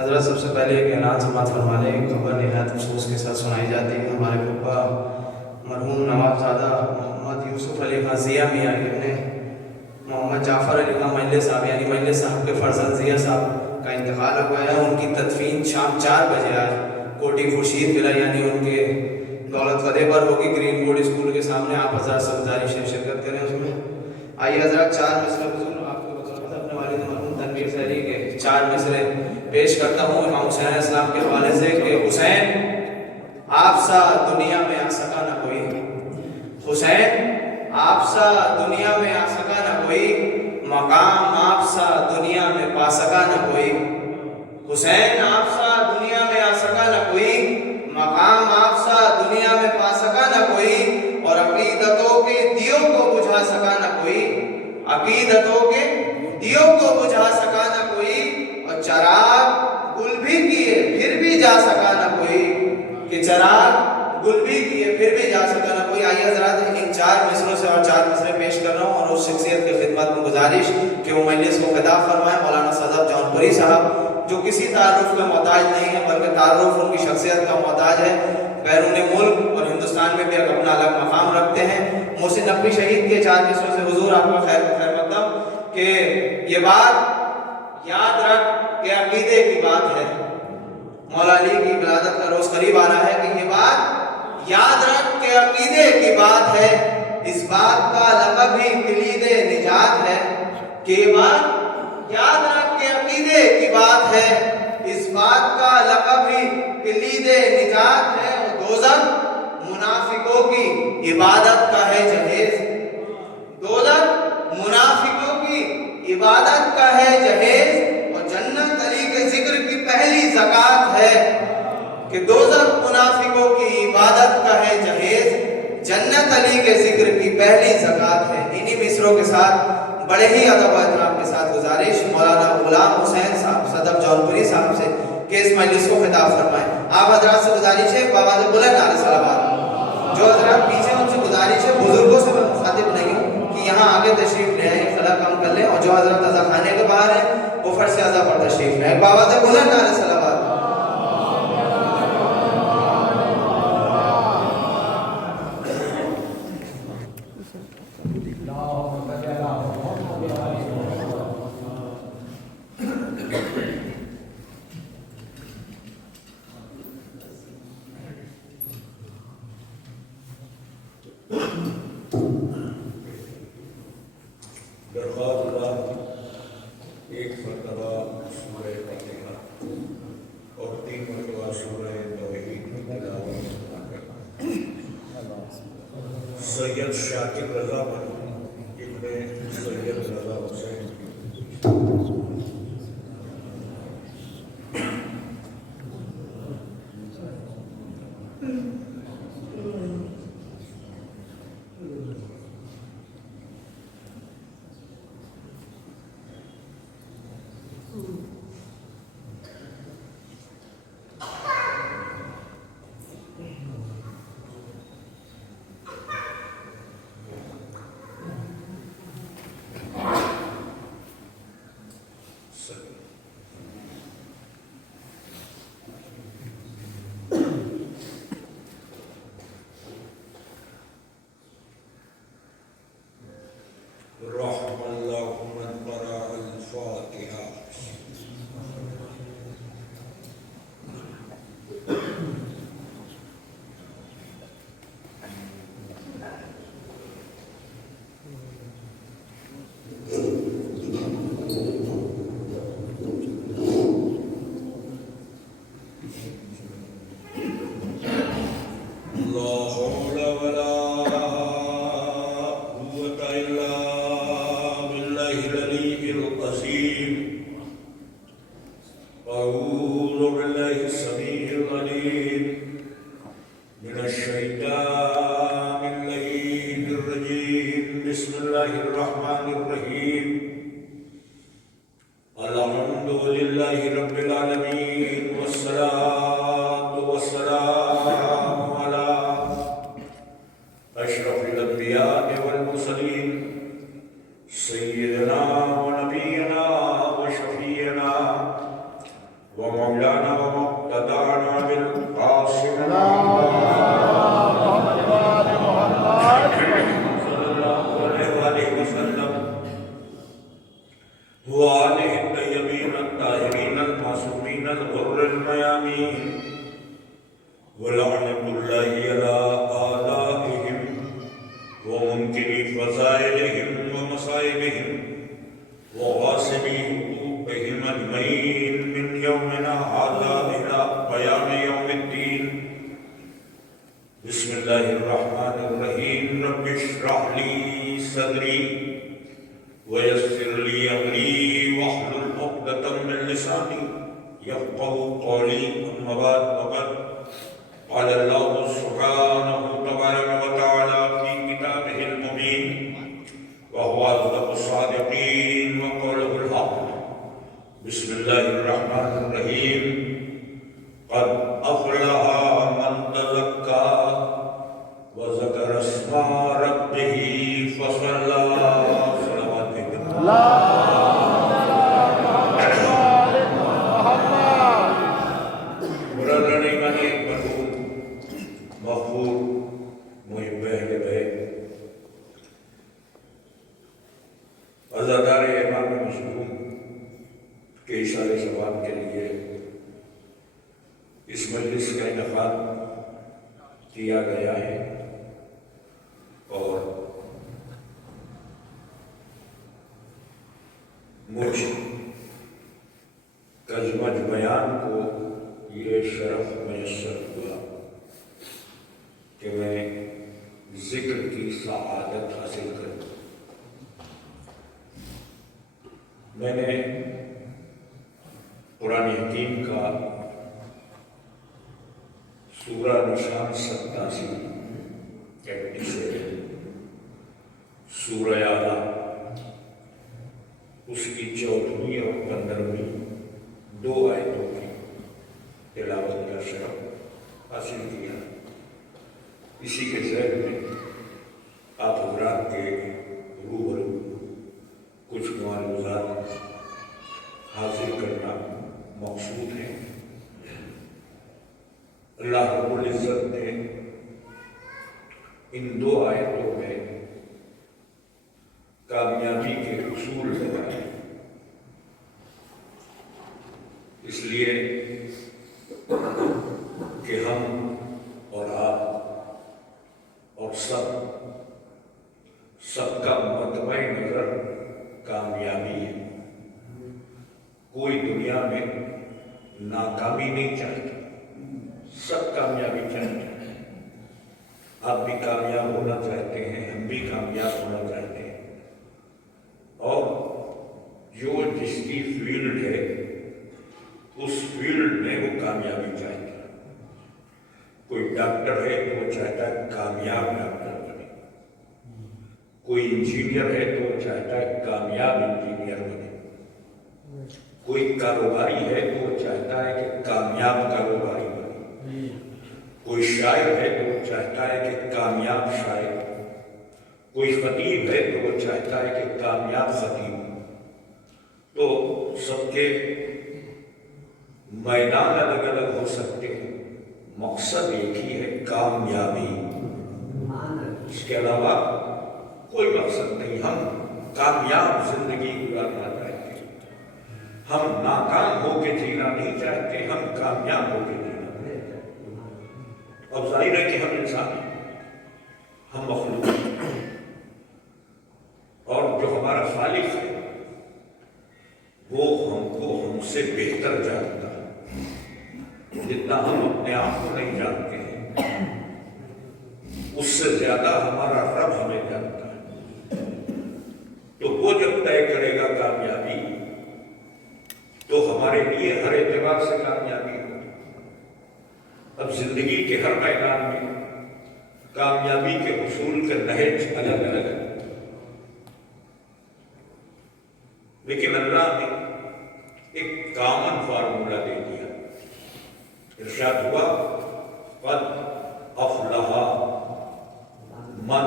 حضرت سب سے پہلے ایک اعلان سماعت فرما لیں. ایک خبر نہایت افسوس کے ساتھ سنائی جاتی ہے. ہمارے پھپھا مرحوم نوابزادہ محمد یوسف علی خان ضیاء میاں ابن محمد جعفر علی خان مجلس صاحب یعنی مجلس صاحب کے فرزند ضیاء صاحب کا انتقال ہو گیا. ان کی تدفین شام 4 بجے آج کوٹی خورشید قلعہ یعنی ان کے دولت قدے پر ہوگی. گرین بورڈ اسکول کے سامنے آپ حضرات سے گزارش ہے شرکت کریں اس میں. آئیے حضرات 4 مصرے حضور آپ کو بطور اپنے والد مرحوم تنویر سحری کے 4 مصرے پیش کرتا ہوں امام حسین علیہ السلام کے حوالے سے کہ حسین آپ سا دنیا میں آ سکا نہ کوئی. حسین آپ سا دنیا میں آ سکا نہ کوئی. مقام آپ سا دنیا میں پا سکا نہ کوئی. حسین آپ سا دنیا میں آ سکا نہ کوئی. مقام آپ سا دنیا میں پا سکا نہ کوئی. اور عقیدتوں کے دیوں کو بجھا سکا نہ کوئی. عقیدتوں کے دیوں کو بجھا سکا نہ کوئی. اور چراغ گل بھی کیے پھر بھی جا سکا نہ کوئی. کہ چراغ گل بھی کیے پھر بھی جا سکا نہ کوئی. آئیے حضرات ان 4 مصروں سے اور 4 مصرے پیش کر رہا ہوں اور اس شخصیت کی خدمت میں گزارش کہ وہ مجلس کو خطاب فرمائیں. مولانا صدف جونپوری صاحب جو کسی تعارف کا محتاج نہیں ہے بلکہ تعارف ان کی شخصیت کا محتاج ہے. بیرون ملک اور ہندوستان میں بھی ایک اپنا الگ مقام رکھتے ہیں. محسن نقوی شہید کے 4 مصروں سے حضور آپ کا خیر مقدم کہ یہ بات یاد رکھ کہ عقیدے کی بات ہے. مولا علی کی ولادت کا روز قریب آ رہا ہے کہ یہ بات یاد رکھ کہ عقیدے کی بات ہے. اس بات کا لقب ہی کلید نجات ہے. کہ یہ بات یاد رکھ کہ عقیدے کی بات ہے. اس بات کا لقب ہی کلید نجات ہے. اور دوزخ منافقوں کی عبادت کا ہے جہیز. دوزخ منافقوں کی عبادت کا ہے جہیز. اور جنت علی کے ذکر کی پہلی زکوٰۃ ہے. کہ دوزخ منافقوں کی عبادت کا ہے جہیز. جنت علی کے ذکر کی پہلی زکوٰۃ ہے. انہی مصروں کے ساتھ بڑے ہی ادب و احترام کے ساتھ گزارش مولانا غلام حسین صاحب صدف جونپوری صاحب سے کہ اس مجلس کو خطاب فرمائیں. آپ حضرات سے گزارش ہے بآواز بلند نعرہ صلوات. جو حضرات پیچھے ان سے گزارش ہے بزرگوں سے میں مخاطب نہیں ہوں کہ یہاں آگے تشریف لے آئیں خلا کم کر لیں. اور جو حضرات عزا خانے کے باہر ہیں وہ فرش عزا پر تشریف لیں. بآواز بلند نعرہ صلوات. ایک مرتبہ سورہ فاتحہ اور 3 مرتبہ سورہ توحید کی تلاوت کرنا. سید شاکر رضا ابن سید رضا حسین رحم اللہ من قرأ الفاتحہ. لا حول ولا قوة إلا بالله العلي العظيم. أعوذ بالله السميع العليم من الشيطان اللعين الرجيم. بسم الله الرحمن الرحيم. الحمد لله رب العالمين والصلاة والسلام على أشرف الأنبياء والمرسلين سيدنا ونبينا وشفيعنا ومولانا ومقتدانا بالقاسم صلى الله عليه وسلم وآله الطيبين الطاهرين المعصومين الغر الميامين ولعنة الله على آبائهم ومنكري فضائلهم ومصائبهم وغاصبي حقوقهم أجمعين من يومنا هذا إلى قيام يوم الدين. بسم الله الرحمن الرحيم. رب اشرح لي صدري ويسر لي أمري واحلل عقدة من لساني يفقهوا قولي. أما بعد فقد قال الله سبحانه تبارك وتعالى في كتابه المبين وهو أصدق الصادقين وقوله الحق. بسم الله الرحمن الرحيم. قد أفلح من تزكى وذكر اسم ربه فصلى. صلوات برادرانی منی مرحوم مغفور محب اہل بیت عزادار امام مظلوم کے اشارے ثواب کے لیے اس مجلس کا انعقاد کیا گیا ہے اور مجھ کلمہ بیان کو یہ شرف میسر ہوا کہ میں ذکر کی سعادت حاصل کروں. میں نے قرآن حکیم کا سورہ نشان 87 سورہ اعلیٰ اس کی 14ویں اور 15ویں 2 آیتوں کی تلاوت کا شرف حاصل کیا. اسی کے ذہن میں آپ حضرات کے روبرو کچھ معلومات حاصل کرنا مقصود ہے. اللہ رب العزت نے ان 2 آیتوں میں کامیابی کے اصول بتائے. اس لیے کہ ہم اور آپ اور سب کا مطمع نظر کامیابی ہے. کوئی دنیا میں ناکامی نہیں چاہتا، سب کامیابی چاہتے ہیں. آپ بھی کامیاب ہونا چاہتے ہیں، ہم بھی کامیاب ہونا چاہتے ہیں. اور جو جس کی فیلڈ ہے اس فیلڈ میں وہ کامیابی چاہتا ہے. کوئی ڈاکٹر ہے تو وہ چاہتا ہے کامیاب ڈاکٹر بنے. کوئی انجینئر ہے تو وہ چاہتا ہے کامیاب انجینئر بنے. کوئی کاروباری ہے تو وہ چاہتا ہے کہ کامیاب کاروباری بنے. کوئی شاعر ہے تو وہ چاہتا ہے کہ کامیاب شاعر. کوئی خطیب ہے تو وہ چاہتا ہے کہ کامیاب خطیب. تو سب کے میدان الگ الگ ہو سکتے ہیں، مقصد ایک ہی ہے، کامیابی. اس کے علاوہ کوئی مقصد نہیں. ہم کامیاب زندگی گزارنا چاہتے ہیں. ہم ناکام ہو کے جینا نہیں چاہتے، ہم کامیاب ہو کے جینا چاہتے ہیں. اب ظاہر ہے کہ ہم انسان ہیں، ہم مخلوق ہیں، اور جو ہمارا خالق ہے وہ ہم کو ہم سے بہتر جانتا ہے. جتنا ہم اپنے آپ کو نہیں جانتے ہیں اس سے زیادہ ہمارا رب ہمیں جانتا ہے. تو وہ جب طے کرے گا کامیابی تو ہمارے لیے ہر اعتبار سے کامیابی ہوگی. اب زندگی کے ہر میدان میں کامیابی کے حصول کے نہج الگ الگ ہیں، لیکن اللہ نے ایک کامن فارمولہ دے دیا. ارشاد ہوا قد افلح من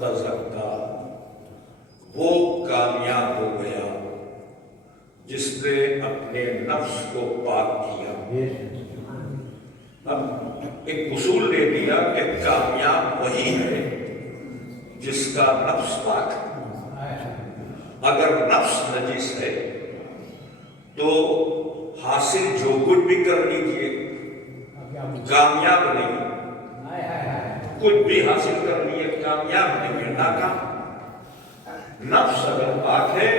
تزکا. وہ کامیاب ہو گیا جس نے اپنے نفس کو پاک کیا۔ اب ایک اصول دے دیا کہ کامیاب وہی ہے جس کا نفس پاک ہے۔ اگر نفس نجس ہے تو حاصل جو کچھ بھی کر لیجیے کامیاب نہیں، کچھ بھی حاصل کر لیے کامیاب نہیں ہے، ناکام۔ نفس اگر پاک ہے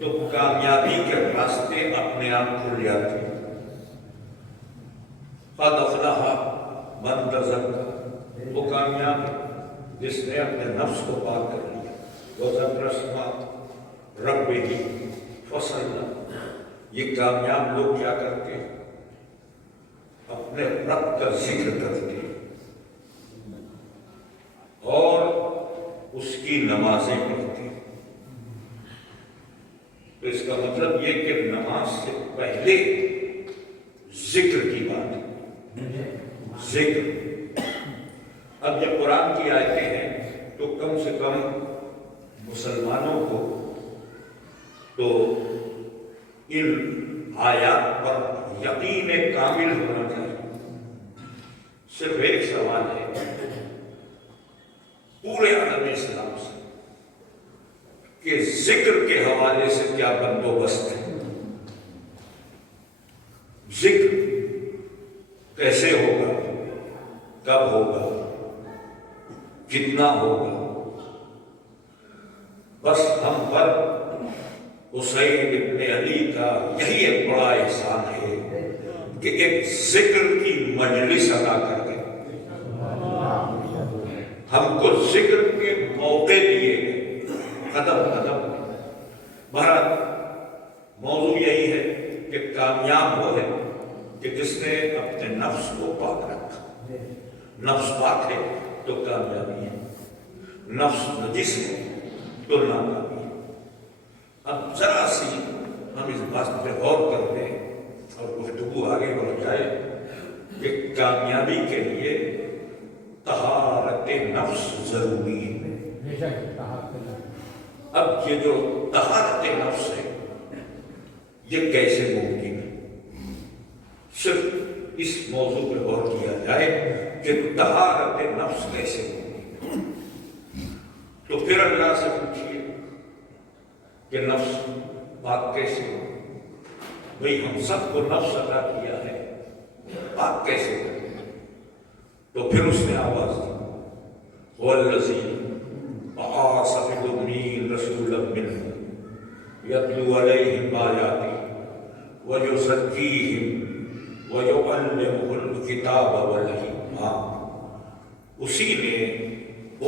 تو کامیابی کے راستے اپنے آپ کھل جاتے ہیں۔ قد افلح من تزکا، وہ کامیاب ہے جس نے اپنے نفس کو پاک کر لیا۔ وذکر اسم ربہ فصلی، یہ کامیاب لوگ کیا کرتے ہیں؟ اپنے رب کا ذکر کرتے ہیں اور اس کی نمازیں پڑھتے ہیں۔ تو اس کا مطلب یہ کہ نماز سے پہلے ذکر کی بات ہے، ذکر۔ اب جب قرآن کی آیتیں ہیں تو کم سے کم مسلمانوں کو تو ان آیات پر یقین کامل ہونا چاہیے۔ صرف ایک سوال ہے پورے عالم اسلام سے کہ ذکر کے حوالے سے کیا بندوبست ہے، ذکر کیسے ہوگا، کب ہوگا، کتنا ہوگا۔ بس ہم پر حسین ابن علی کا یہی ایک بڑا احسان ہے کہ ایک ذکر کی مجلس ادا کر کے ہم کو ذکر کے موقع دیے گئے قدم قدم۔ بہرحال موضوع یہی ہے کہ کامیاب وہ ہے کہ جس نے اپنے نفس کو پاک رکھا۔ نفس پاک ہے تو کامیابی ہے، نفس نجس ہے تو ناکامی ہے۔ اب ذرا سی ہم اس بات پہ غور کر لیں اور گفتگو آگے بڑھ جائے کہ کامیابی کے لیے طہارت نفس ضروری ہے۔ اب یہ جو طہارت نفس ہے یہ کیسے ممکن ہے؟ صرف اس موضوع پہ غور کیا جائے کہ طہارت نفس کیسے ممکن ہے، تو پھر اللہ سے پوچھیے کہ نفس پاک کیسے ہو؟ بھئی ہم سب کو نفس عطا کیا ہے، پاک کیسے ہو؟ تو پھر اس نے آواز دی وَالَّذِي بَعَثَ فِي الْأُمِّيِّينَ رَسُولًا مِّنْهُمْ يَتْلُو عَلَيْهِمْ آيَاتِهِ وَيُزَكِّيهِمْ وَيُعَلِّمُهُمُ الْكِتَابَ وَالْحِكْمَةَ۔ اسی نے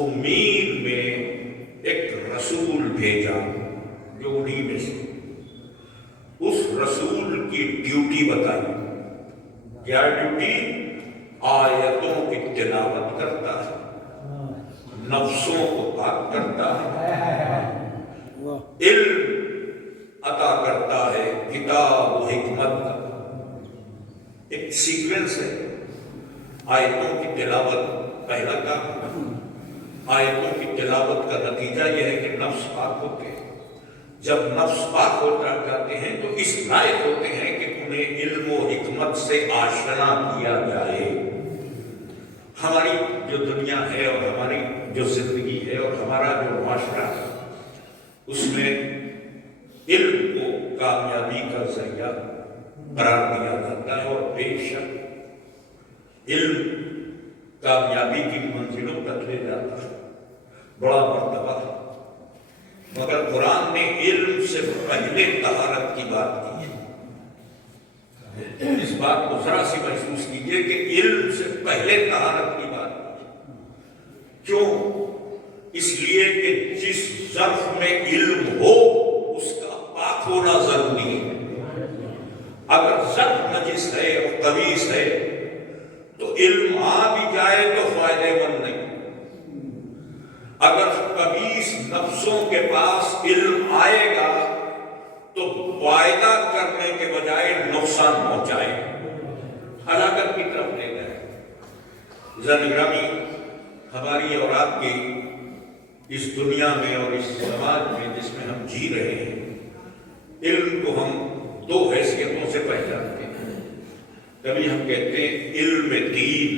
امین میں ایک رسول بھیجا جو انہی میں سے، اس رسول کی ڈیوٹی بتائی۔ کیا ڈیوٹی؟ آیتوں کی تلاوت کرتا ہے، نفسوں کو پاک کرتا ہے، علم عطا کرتا ہے، کتاب و حکمت کا ایک سیکوینس ہے۔ آیتوں کی تلاوت پہلا کام، آیتوں کی تلاوت کا نتیجہ یہ ہے کہ نفس پاک ہوتے ہیں۔ جب نفس پاک ہو جاتے ہیں تو اس لائق ہوتے ہیں کہ انہیں علم و حکمت سے آشنا کیا جائے۔ ہماری جو دنیا ہے اور ہماری جو زندگی ہے اور ہمارا جو معاشرہ ہے اس میں علم کو کامیابی کا ذریعہ قرار دیا جاتا ہے، اور بے شک علم کامیابی کی منزلوں تک لے جاتا ہے، بڑا مرتبہ ہے۔ مگر قرآن نے علم سے پہلے طہارت کی بات کی ہے۔ اس بات کو ذرا سی محسوس کیجئے کہ علم سے پہلے طہارت کی بات کی ہے۔ کیوں؟ اس لیے کہ جس ظرف میں علم ہو اس کا پاک ہونا ضروری ہے۔ اگر ظرف نجس ہے اور خبیث ہے تو علم آ بھی جائے تو فائدے مند نہیں۔ اگر خبیث نفسوں کے پاس علم آئے گا تو فائدہ کرنے کے بجائے نقصان پہنچائے، ہلاکت کی طرف لے جائے۔ عزیزان گرامی، ہماری اور آپ کی اس دنیا میں اور اس سماج میں جس میں ہم جی رہے ہیں، علم کو ہم دو حیثیتوں سے پہچانتے ہیں. کبھی ہم کہتے ہیں علم دین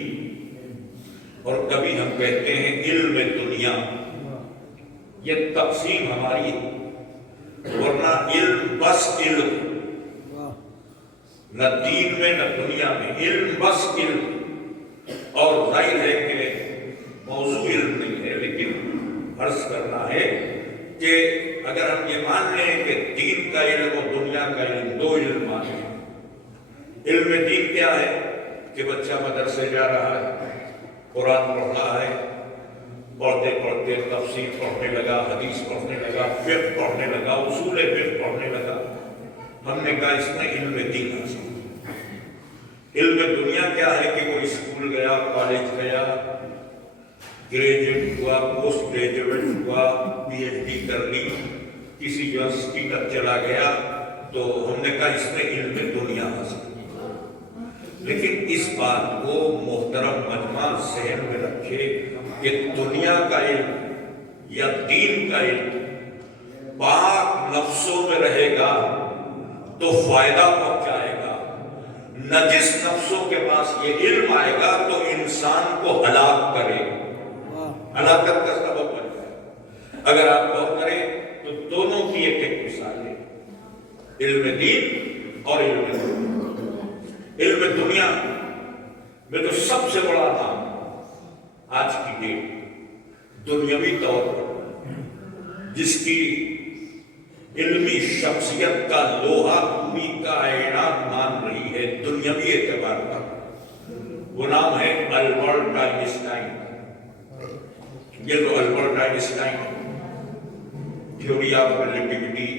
اور کبھی ہم کہتے ہیں علم دنیا. یہ تقسیم ہماری ہے. ورنہ علم بس علم، نہ دین میں نہ دنیا میں، علم بس علم. اور ظاہر ہے کہ موضوع علم نہیں ہے، لیکن عرض کرنا ہے کہ اگر ہم یہ مان لیں کہ دین کا علم اور دنیا کا علم دو علم مانے ہیں. علم دین کیا ہے کہ بچہ مدرسے جا رہا ہے، قرآن پڑھ رہا ہے، پڑھتے پڑھتے تفسیر پڑھنے لگا، حدیث پڑھنے لگا، فقہ پڑھنے لگا، اصول فقہ پڑھنے لگا. ہم نے کہا اس میں علم دین حاصل. علم دنیا کیا ہے کہ وہ اسکول گیا، کالج گیا، گریجویٹ ہوا، پوسٹ گریجویٹ ہوا، پی ایچ ڈی کر لی، کسی یونیورسٹی تک چلا گیا، تو ہم نے کہا اس میں علم دنیا حاصل. لیکن اس بات کو محترم مجمع ذہن میں رکھے کہ دنیا کا علم یا دین کا علم پاک نفسوں میں رہے گا تو فائدہ پہنچائے گا. نجس نفسوں کے پاس یہ علم آئے گا تو انسان کو ہلاک کرے گا، ہلاکت کا سبب بن جائے گا. اگر آپ غور کریں تو دونوں کی ایک ایک مثال ہے، علم دین اور علم دنیا. علم دنیا میں تو سب سے بڑا نام آج کی ڈیٹ دنیاوی طور پر جس کی علمی شخصیت کا لوہا پوری کائنات مان رہی ہے دنیاوی اعتبار پر، وہ نام ہے البرٹ آئنسٹائن. یہ تو Albert Einstein theory of relativity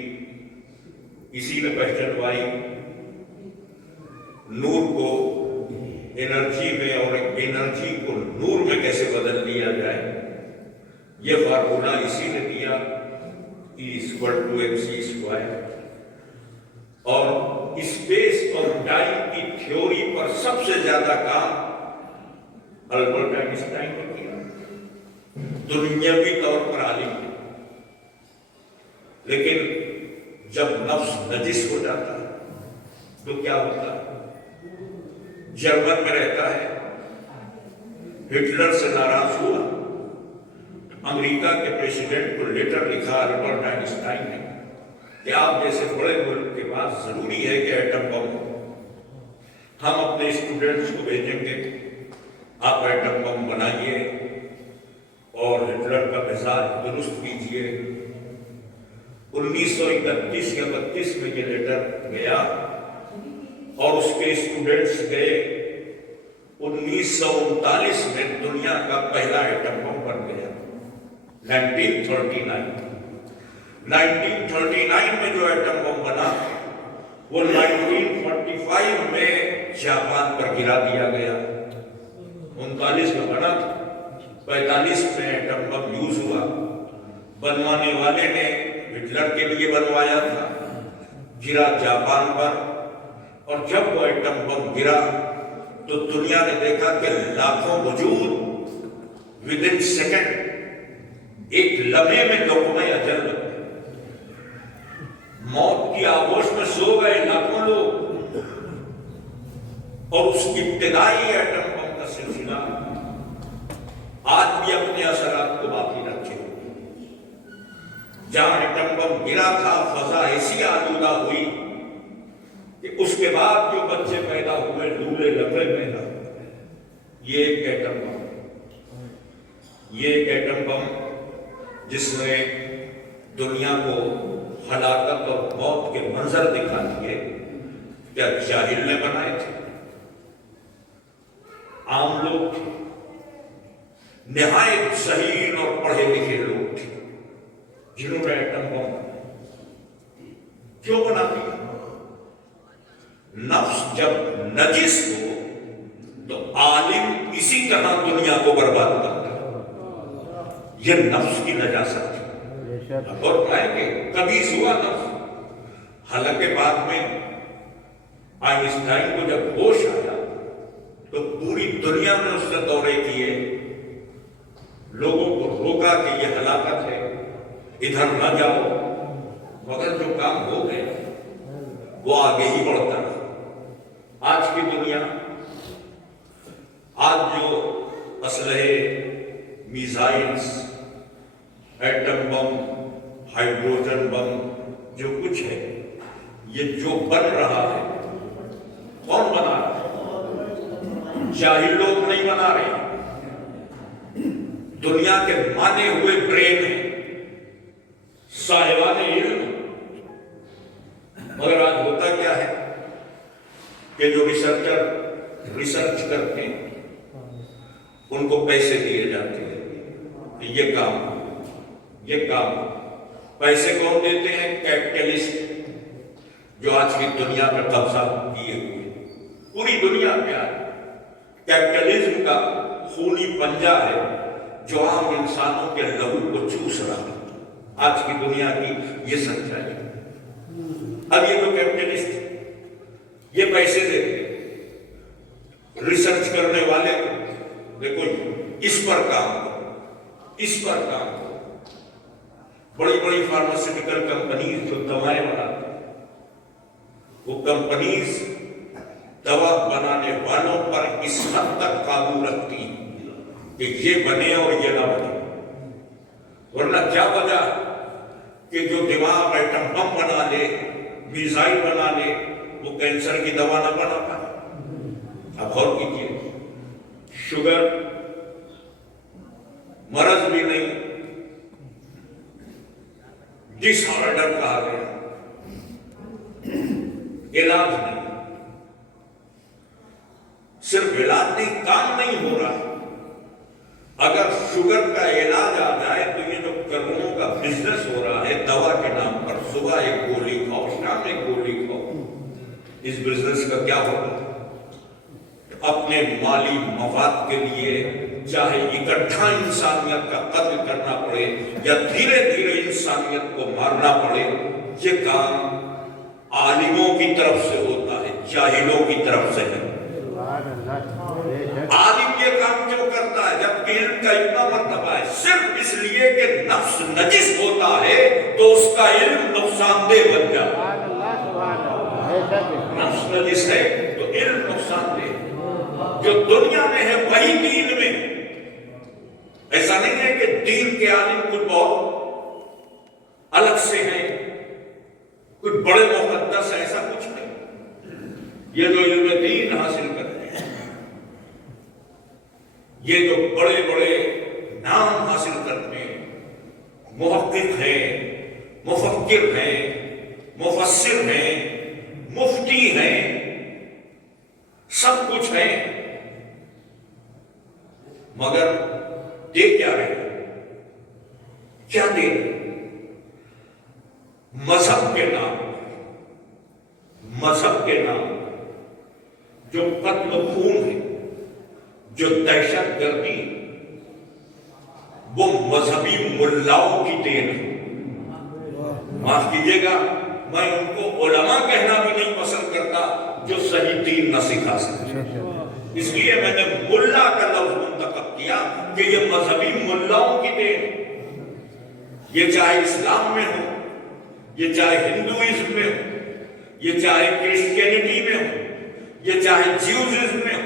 اسی نے پہچانوائی. نور کو انرجی میں اور انرجی کو نور میں کیسے بدل دیا جائے، یہ فارمولا اسی نے دیا، E=mc². اور اسپیس اور ٹائم کی تھیوری پر سب سے زیادہ کام البرٹ آئنسٹائن نے کیا، دنیاوی طور پر عالم ہے. لیکن جب نفس نجس ہو جاتا ہے تو کیا ہوتا ہے؟ جرمن میں رہتا ہے، ہٹلر سے ناراض ہوا، امریکہ کے پریزیڈنٹ کو لیٹر لکھا البرٹ آئنسٹائن نے کہ آپ جیسے بڑے ملک کے پاس ضروری ہے کہ ایٹم بم ہو، ہم اپنے اسٹوڈنٹس کو بھیجیں گے، آپ ایٹم بم بنائیے اور ہٹلر کا مزاج درست کیجیے. 1931 یا 32 میں یہ لیٹر گیا اور اس کے اسٹوڈنٹس گئے. 1939 میں دنیا کا پہلا ایٹم بم بن گیا. 1939 میں جو ایٹم بم بنا وہ 1945 میں جاپان پر گرا دیا گیا. 39 میں بنا تھا، 45 میں ایٹم بم یوز ہوا. بنوانے والے نے ہٹلر کے لیے بنوایا تھا، گرا جاپان پر. اور جب وہ ایٹم بم گرا تو دنیا نے دیکھا کہ لاکھوں وجود ودن سیکنڈ، ایک لمحے میں لقمہ اجل لگ گئے، موت کی آغوش میں سو گئے لاکھوں لوگ. اور اس ابتدائی ایٹم بم کا سلسلہ آج بھی اپنے اثرات کو باقی رکھے ہوئے. جہاں ایٹم بم گرا تھا فضا ایسی آلودہ ہوئی کہ اس کے بعد جو بچے پیدا ہوئے دولے لبے پیدا ہوئے. یہ ایک ایٹم بم، یہ ایک ایٹم بم جس نے دنیا کو ہلاکت اور موت کے منظر دکھا دیے. کیا جاہل نے بنائے تھے؟ عام لوگ تھے، نہایت ذہین اور پڑھے لکھے لوگ تھے جنہوں نے ایٹم بم کیوں بنا دیا؟ نفس جب نجس ہو تو عالم اسی طرح دنیا کو برباد کرتا ہے. یہ نفس کی نجاست ہے. اور کہیں کہ کبھی ہوا نفس. حالانکہ بعد میں آئنسٹائن کو جب ہوش آیا تو پوری دنیا میں اس نے دورے کیے، لوگوں کو روکا کہ یہ ہلاکت ہے، ادھر نہ جاؤ. مگر جو کام ہو گیا وہ آگے ہی بڑھتا ہے۔ آج کی دنیا، آج جو اسلحے، میزائلز، ایٹم بم، ہائیڈروجن بم، جو کچھ ہے، یہ جو بن رہا ہے، کون بنا رہا ہے؟ جاہل لوگ نہیں بنا رہے، دنیا کے مانے ہوئے برین ہیں، صاحبان علم۔ مگر آج ہوتا کیا ہے کہ جو ریسرچر ریسرچ کرتے ہیں ان کو پیسے دیے جاتے ہیں کہ یہ کام پیسے کون دیتے ہیں؟ کیپٹلسٹ، جو آج کی دنیا پر قبضہ کیے ہوئے، پوری دنیا پہ آج کیپٹلزم کا خونی پنجہ ہے جو عام انسانوں کے لہو کو چوس رہا ہے۔ آج کی دنیا کی یہ سچائی ہے۔ اب یہ جو کیپٹلسٹ یہ پیسے دیتے ہیں ریسرچ کرنے والے کو، دیکھو اس پر کام کرو، بڑی بڑی فارماسیوٹیکل کمپنیز جو دوائیں بناتی ہیں، وہ کمپنیز دوا بنانے والوں پر اس حد تک قابو رکھتی ہیں کہ یہ بنے اور یہ نہ بنے، ورنہ کیا وجہ کہ جو دماغ ایٹم بم بنا لے، میزائل بنا لے، وہ کینسر کی دوا نہ بنا پائے؟ اب غور کیجیے، شوگر مرض بھی نہیں، ڈس آرڈر کہا گیا، علاج نہیں، صرف علاج نہیں، کام نہیں ہو رہا۔ اگر شوگر کا علاج آ جائے تو یہ جو کروڑوں کا بزنس ہو رہا ہے دوا کے نام پر، صبح ایک گولی کھاؤ، شام ایک گولی کھاؤ، اس بزنس کا کیا ہوگا؟ اپنے مالی مفاد کے لیے چاہے اکٹھا انسانیت کا قتل کرنا پڑے یا دھیرے دھیرے انسانیت کو مارنا پڑے، یہ کام عالموں کی طرف سے ہوتا ہے، جاہلوں کی طرف سے ہے۔ عالم یہ کام کیوں کرتا ہے جبکہ علم کا اتنا مرتبہ ہے؟ صرف اس لیے کہ نفس نجس ہوتا ہے تو اس کا علم نقصان دہ بن جاتا ہے۔ نفس نجس ہے تو علم نقصان دہ، جو دنیا میں ہے وہی دین میں۔ ایسا نہیں ہے کہ دین کے عالم کچھ بہت الگ سے ہیں، کچھ بڑے مقدس، ایسا کچھ نہیں۔ یہ جو علم دین حاصل کرتے ہیں، یہ جو بڑے بڑے نام حاصل کرتے ہیں، محقق ہیں، مفکر ہیں، مفسر ہیں، مفتی ہیں، سب کچھ ہیں، مگر دے کیا رہے؟ کیا دے؟ مذہب کے نام، مذہب کے نام جو قتل و خون ہے، جو دہشت گردی، وہ مذہبی ملاؤں کی دین ہے۔ معاف کیجیے گا، میں ان کو علماء کہنا بھی نہیں پسند کرتا جو صحیح دین نہ سکھا سکتے، اس لیے میں نے ملا کا لفظ منتخب کیا کہ یہ مذہبی ملاؤں کی دین ہے۔ یہ چاہے اسلام میں ہو، یہ چاہے ہندوازم میں ہو، یہ چاہے کرسچینٹی میں ہو، یہ چاہے جیوزم میں ہو،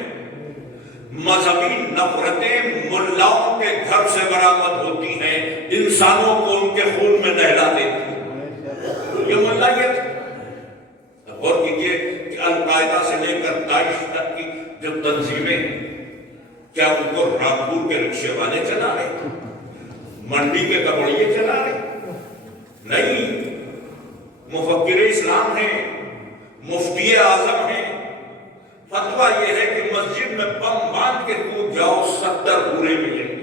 مذہبی نفرتیں ملاؤں کے گھر سے برآمد ہوتی ہیں، انسانوں کو ان کے خون میں نہلا دیتی ہیں۔ یہ ملائیت ہے۔ غور کیجیے کہ القاعدہ سے لے کر داعش تک کی جو تنظیمیں، کیا ان کو رامپور کے رکشے والے چلا رہے، منڈی کے کبڑیے چلا رہے؟ نہیں، مفکر اسلام ہیں، مفتی اعظم ہیں۔ فتویٰ یہ ہے کہ مسجد میں بم باندھ کے کود جاؤ، 70 پورے ملیں گے۔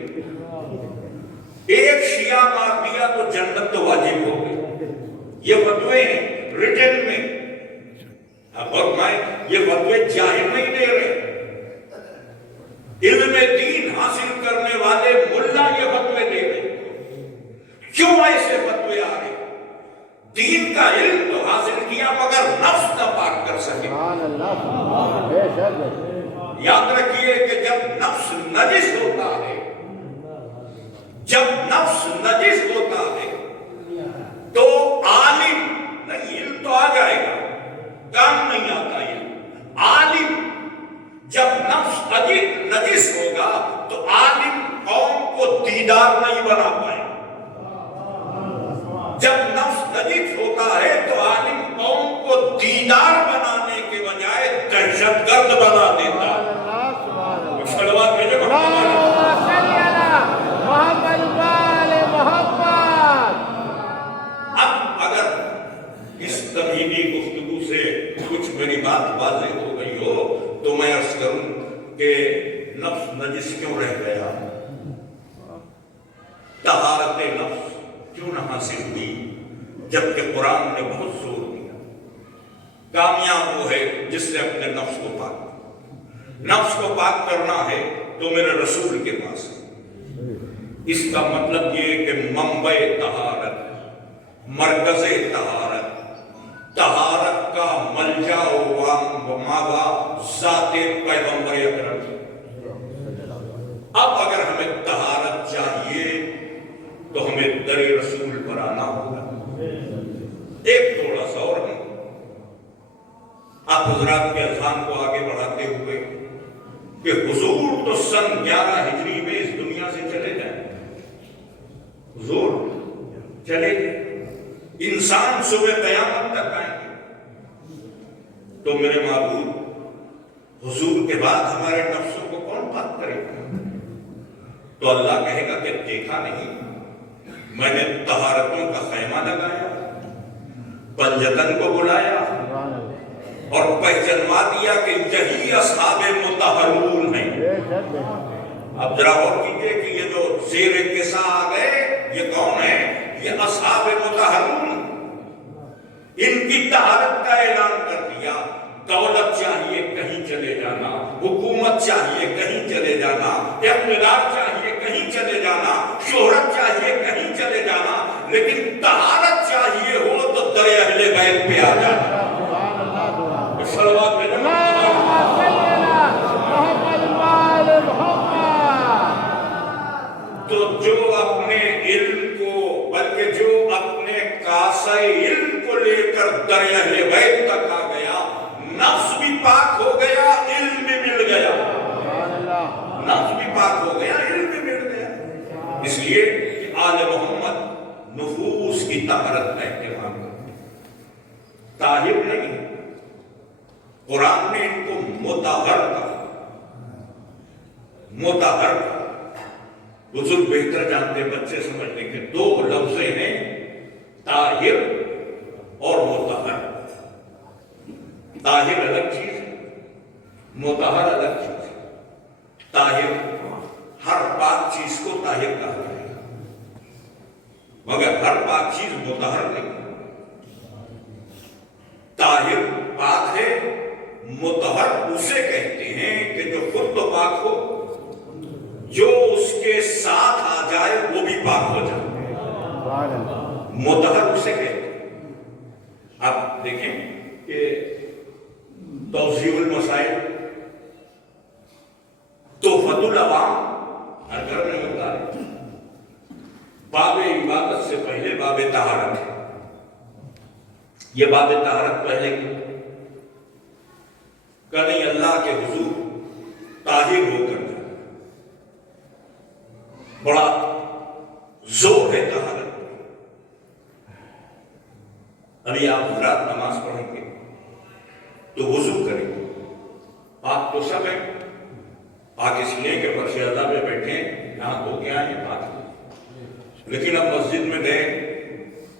ایک شیعہ مار دیا تو جنت تو واجب ہو گئی۔ یہ فتوے ہیں ریٹن میں، اور میں یہ فتوے جاہل نہیں دے رہے، علم دین حاصل کرنے والے ملا یہ فتوے دے رہے۔ کیوں ایسے فتوے آ رہے؟ دین کا علم تو حاصل کیا مگر نفس نہ پاک کر سکے۔ یاد رکھیے کہ جب نفس نجس ہوتا ہے، جب نفس نجس ہوتا ہے تو عالم نہیں، علم تو آ جائے گا کام نہیں آتا یہ عالم جب نفس نجس ہوگا تو عالم قوم کو دیدار نہیں بنا پائے. جب نفس نجس ہوتا ہے تو عالم قوم کو دیدار بنانے کے بجائے دہشت گرد بنا دیتا ہے. صلوات بھیجو اب اگر اس تمہیدی گفتگو سے کچھ میری بات واضح ہو گئی ہو تو میں عرض کروں کہ نفس نجس کیوں رہ گیا, طہارت نفس کیوں نہ حاصل ہوئی, جبکہ قرآن نے بہت زور دیا. کامیاب وہ ہے جس نے اپنے نفس کو پاک, نفس کو پاک کرنا ہے تو میرے رسول کے پاس ہے. اس کا مطلب یہ کہ منبع طہارت, مرکز طہارت, طہارت کا ملجا و ماوا ذات پیغمبر اکرم. اب اگر ہمیں طہارت چاہیے تو ہمیں در رسول پر آنا ہوگا. ایک تھوڑا سا اور ہے, آپ حضرات کے اذہان کو آگے بڑھاتے ہوئے کہ حضور تو سن 11 ہجری میں اس دنیا سے چلے جائیں, حضور چلے گئے, انسان صبح قیامت تک آئیں گے, تو میرے معبود حضور کے بعد ہمارے نفسوں کو کون پاک کرے گا؟ تو اللہ کہے گا کہ دیکھا نہیں, میں نے طہارتوں کا خیمہ لگایا, پنجتن کو بلایا اور پہچنوا دیا کہ یہی اصحاب مطہرون ہیں. اب ذرا غور کیجئے کہ یہ جو زیر قصہ آ گئے یہ کون ہے؟ یہ اصحاب مطہرون. ان کی طہارت کا اعلان کر دیا. دولت چاہیے کہیں چلے جانا, حکومت چاہیے کہیں چلے جانا, اقتدار چاہیے کہیں چلے جانا, شہرت چاہیے کہیں چلے جانا, لیکن طہارت چاہیے ہو تو در اہل بیت پہ آ جانا. صلوات میں تو جو اپنے علم کو, بلکہ جو اپنے کاسہ علم کو لے کر در اہل بیت تک آ گیا, نفس بھی پاک ہو گیا, علم بھی مل گیا. نفس بھی پاک ہو گیا, علم بھی مل گیا. اس لیے کہ آل محمد نفوس کی طہارت کا اہتمام کرتے ہیں, طاہر نہیں. قرآن نے ان کو مطہر کہا, مطہر کہا. بزرگ بہتر جانتے, بچے سمجھنے کے دو لفظ ہیں, طاہر اور مطہر. طاہر الگ چیز ہے, مطہر الگ چیز ہے. طاہر ہر پاک چیز کو طاہر کہا جائے گا, مگر ہر پاک چیز مطہر نہیں. طاہر پاک ہے, مطہر اسے کہتے ہیں کہ جو خود تو پاک ہو, جو اس کے ساتھ آ جائے وہ بھی پاک ہو جائے. مطہر اسے کہتے ہیں. آپ دیکھیں کہ توضیح المسائل تحفۃ العوام ہر گھر میں ہوتا ہے. باب عبادت سے پہلے باب طہارت ہے. یہ باب طہارت پہلے کہ نہیں اللہ کے حضور طاہر ہو کر جائے. بڑا زور ہے طہارت. ابھی آپ حضرات نماز پڑھیں گے تو وضو کریں گے, پاک تو سب ہے, پاک اس لیے کہ فرش اعلیٰ میں بیٹھے یہاں دھو کے آئے پاک, لیکن اب مسجد میں گئے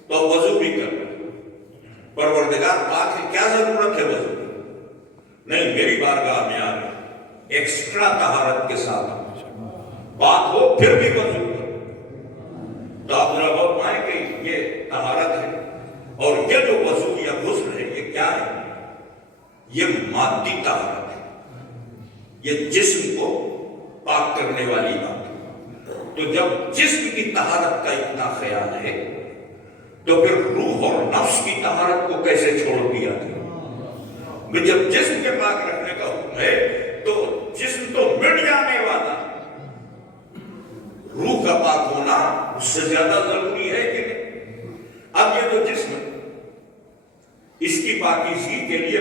تو وضو بھی کر رہے. پروردگار پاک ہے, کیا ضرورت ہے وضو کی؟ نہیں, میری بارگاہ میں آ رہے ایکسٹرا طہارت کے ساتھ پاک ہو پھر بھی وضو کرو. تو آپ ذرا غور پائیں کہ یہ طہارت ہے, اور یہ جو وضو یا غسل ہے یہ کیا ہے؟ یہ مادی طہارت ہے, یہ جسم کو پاک کرنے والی بات ہے. تو جب جسم کی طہارت کا اتنا خیال ہے تو پھر روح اور نفس کی طہارت کو کیسے چھوڑ دیا تھا؟ جب جسم کے پاک رکھنے کا حکم ہے تو جسم تو مٹ جانے والا, روح کا پاک ہونا اس سے زیادہ ضروری ہے کہ نہیں؟ اب یہ جو جسم اس کی پاکیزگی کے لیے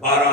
12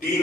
3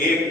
1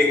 1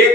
1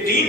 3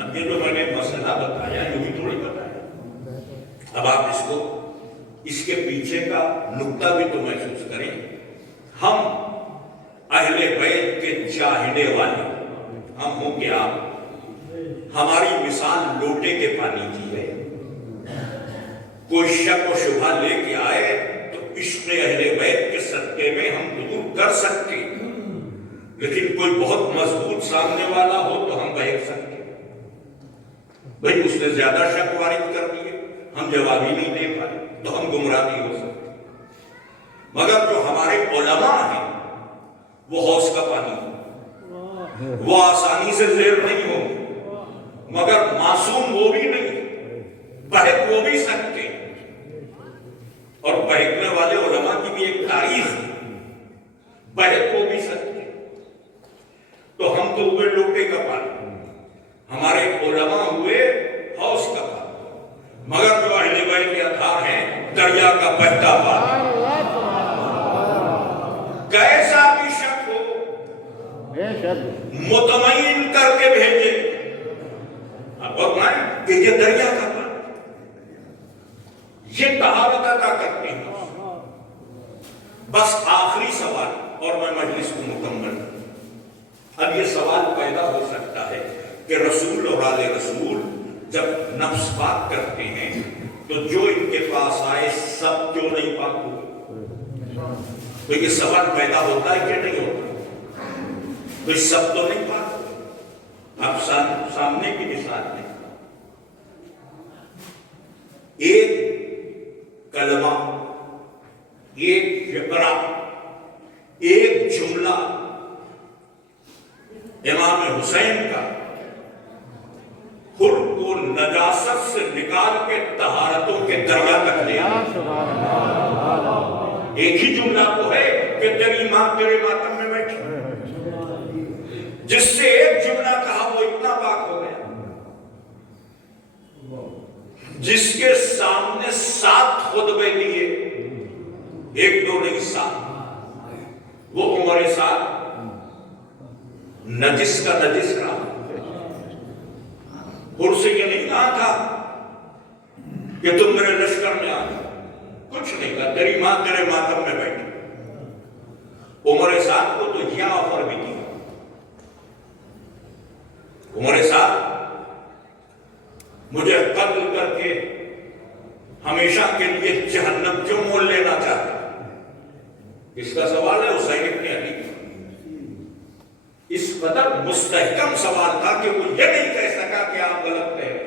اب یہ جو میں نے مسئلہ بتایا یوں ہی تھوڑی بتایا، اب آپ اس کے پیچھے کا نقطہ بھی تو محسوس کریں۔ ہم اہل بیت کے چاہنے والے ہم ہوں گے آپ، ہماری مثال لوٹے کے پانی کی ہے۔ کوئی شک و شبہ لے کے آئے تو عشق اہل بیت کے صدقے میں ہم دور کر سکتے، لیکن کوئی بہت مضبوط سامنے والا ہو تو ہم بہک سکتے۔ بھئی اس نے زیادہ شک وارد کر دیے، ہم جواب ہی نہیں دے پائے تو ہم گمراہ نہیں ہو سکتے۔ مگر جو ہمارے علماء ہیں وہ حوض کا پانی ہے، وہ آسانی سے زیر نہیں ہوں، مگر معصوم وہ بھی نہیں، بہک وہ بھی سکتے، اور بہکنے والے علماء کی بھی ایک تاریخ ہے، بہک وہ بھی سکتے۔ تو ہم تو ہوئے لوٹے کا پانی، ہمارے علماء ہوئے حوض کا پانی، مگر جو اہل بیت کے اطہار ہیں دریا کا بہتا پانی۔ کیسا بھی شک ہو مطمئن کر کے بھیجے، اب بتائیں کہ یہ دریا کا پانی، یہ طہارت عطا کرتے ہیں۔ بس آخری سوال اور میں مجلس کو مکمل کروں۔ اب یہ سوال پیدا ہو سکتا ہے کہ رسول اور آل رسول جب نفس پاک کرتے ہیں تو جو ان کے پاس آئے سب کیوں نہیں پاک ہوئے؟ تو یہ سوال پیدا ہوتا ہے کہ نہیں ہوتا؟ تو سب تو نہیں پاک ہوئے۔ اب سامنے کی مثال ہے، ایک کلمہ، ایک فقرہ، ایک جملہ امام حسین کا خود کو نجاست سے نکال کے طہارتوں کے دریا تک لے آیا۔ ایک ہی جملہ تو ہے کہ تیری ماں تیرے ماتم میں بیٹھی، جس سے ایک جملہ کہا وہ اتنا پاک ہو گیا، جس کے سامنے 7 خطبے دیے، ایک دو نہیں 7، وہ عمر سعد نجس کا نجس رہا، اور سے یہ نہیں کہا تھا کہ تم میرے لشکر میں آ جاؤ، کچھ نہیں کہا، تیری ماں تیرے ماتم میں بیٹھی۔ عمر سعد کو تو یہ آفر بھی دیا، عمر سعد مجھے قتل کر کے ہمیشہ کے لیے جہنم کیوں مول لینا چاہتا؟ اس کا سوال ہے حسین ابن علی، اس قدر مستحکم سوال تھا کہ وہ یہ نہیں کہہ سکا کہ آپ غلط کہہ رہے،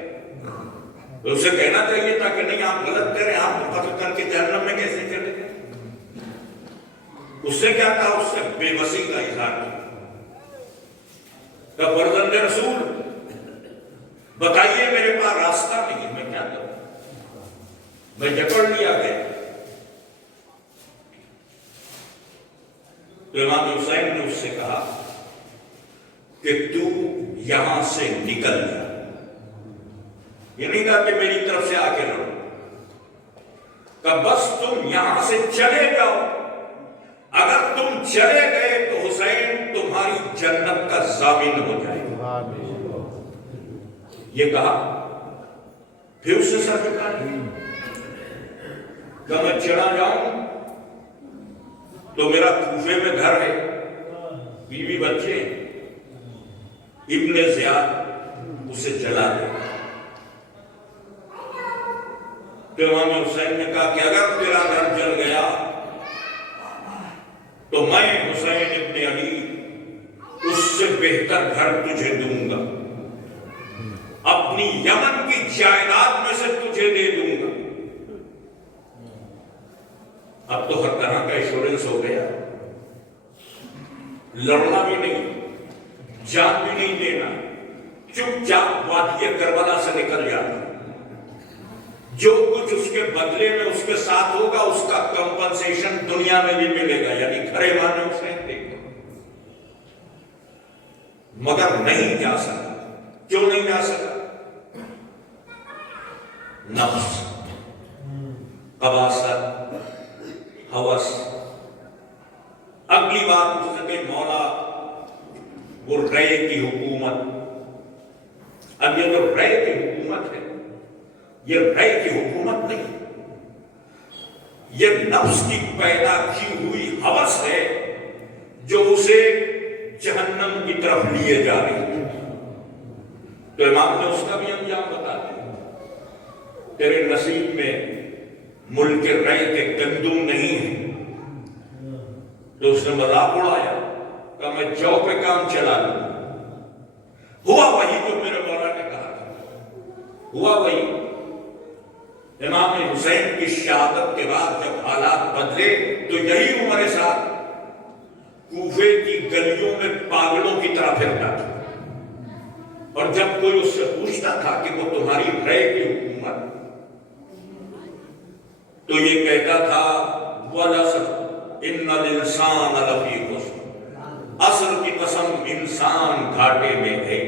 تو اسے کہنا چاہیے تھا کہ نہیں آپ غلط کہہ رہے ہیں، آپ کو قتل کر کے جہنم میں کیسے چلے گئے؟ اس سے کیا کہا؟ اس سے بے بسی کا اظہار کیا کہ فرزند رسول بتائیے میرے پاس راستہ نہیں، میں کیا کروں؟ میں جکڑ لیا گیا۔ تو امام حسین نے اس سے کہا کہ تو یہاں سے نکل جا، یہ نہیں کہا کہ میری طرف سے آ کے لڑو، کہ بس تم یہاں سے چلے جاؤ، اگر تم چلے گئے تو حسین تمہاری جنت کا ضامن ہو جائے گا۔ یہ کہا، پھر اس سے سر جھکا لیا کہ میں چلا جاؤں تو میرا کوفے میں گھر ہے، بیوی بچے، ابن زیاد اسے جلا دے۔ تو امام حسین نے کہا کہ اگر تیرا گھر جل گیا تو میں حسین ابن علی اس سے بہتر گھر تجھے دوں گا، اپنی یمن کی جائیداد میں سے تجھے دے دوں گا۔ اب تو ہر طرح کا ایشورنس ہو گیا، لڑنا بھی نہیں، جان بھی نہیں دینا، چپ چاپ وادی کربلا سے نکل جانا، جو کچھ اس کے بدلے میں اس کے ساتھ ہوگا اس کا کمپنسیشن دنیا میں بھی ملے گا، یعنی کھڑے مارنے اسے دیکھو۔ مگر نہیں جا سکا، کیوں نہیں جا سکا؟ نفس، قباست، ہوس۔ اگلی بات اس نے کہی مولا وہ رے کی حکومت۔ اب یہ یہ رے کی حکومت نہیں، یہ نفس کی پیدا کی ہوئی ہوس ہے جو اسے جہنم کی طرف لیے جا رہی ہے۔ تو امام نے اس کا بھی انجام بتا دیا، تیرے نصیب میں ملک رے کے گندم نہیں ہے۔ تو اس نے مذاق اڑایا، کہا میں جو پہ کام چلا لوں۔ ہوا وہی جو میرے مولا نے کہا تھا، ہوا وہی۔ امام حسین کی شہادت کے بعد جب حالات بدلے تو یہی عمر سعد کوفے کی گلیوں میں پاگلوں کی طرح پھرتا تھا، اور جب کوئی اس سے پوچھتا تھا کہ وہ تمہاری رے کی حکومت، تو یہ کہتا تھا وَلَسَدْ إِنَّ الْإِنسَانَ لَفِي خُسْرٍ، اصل کی قسم انسان گھاٹے میں ہے۔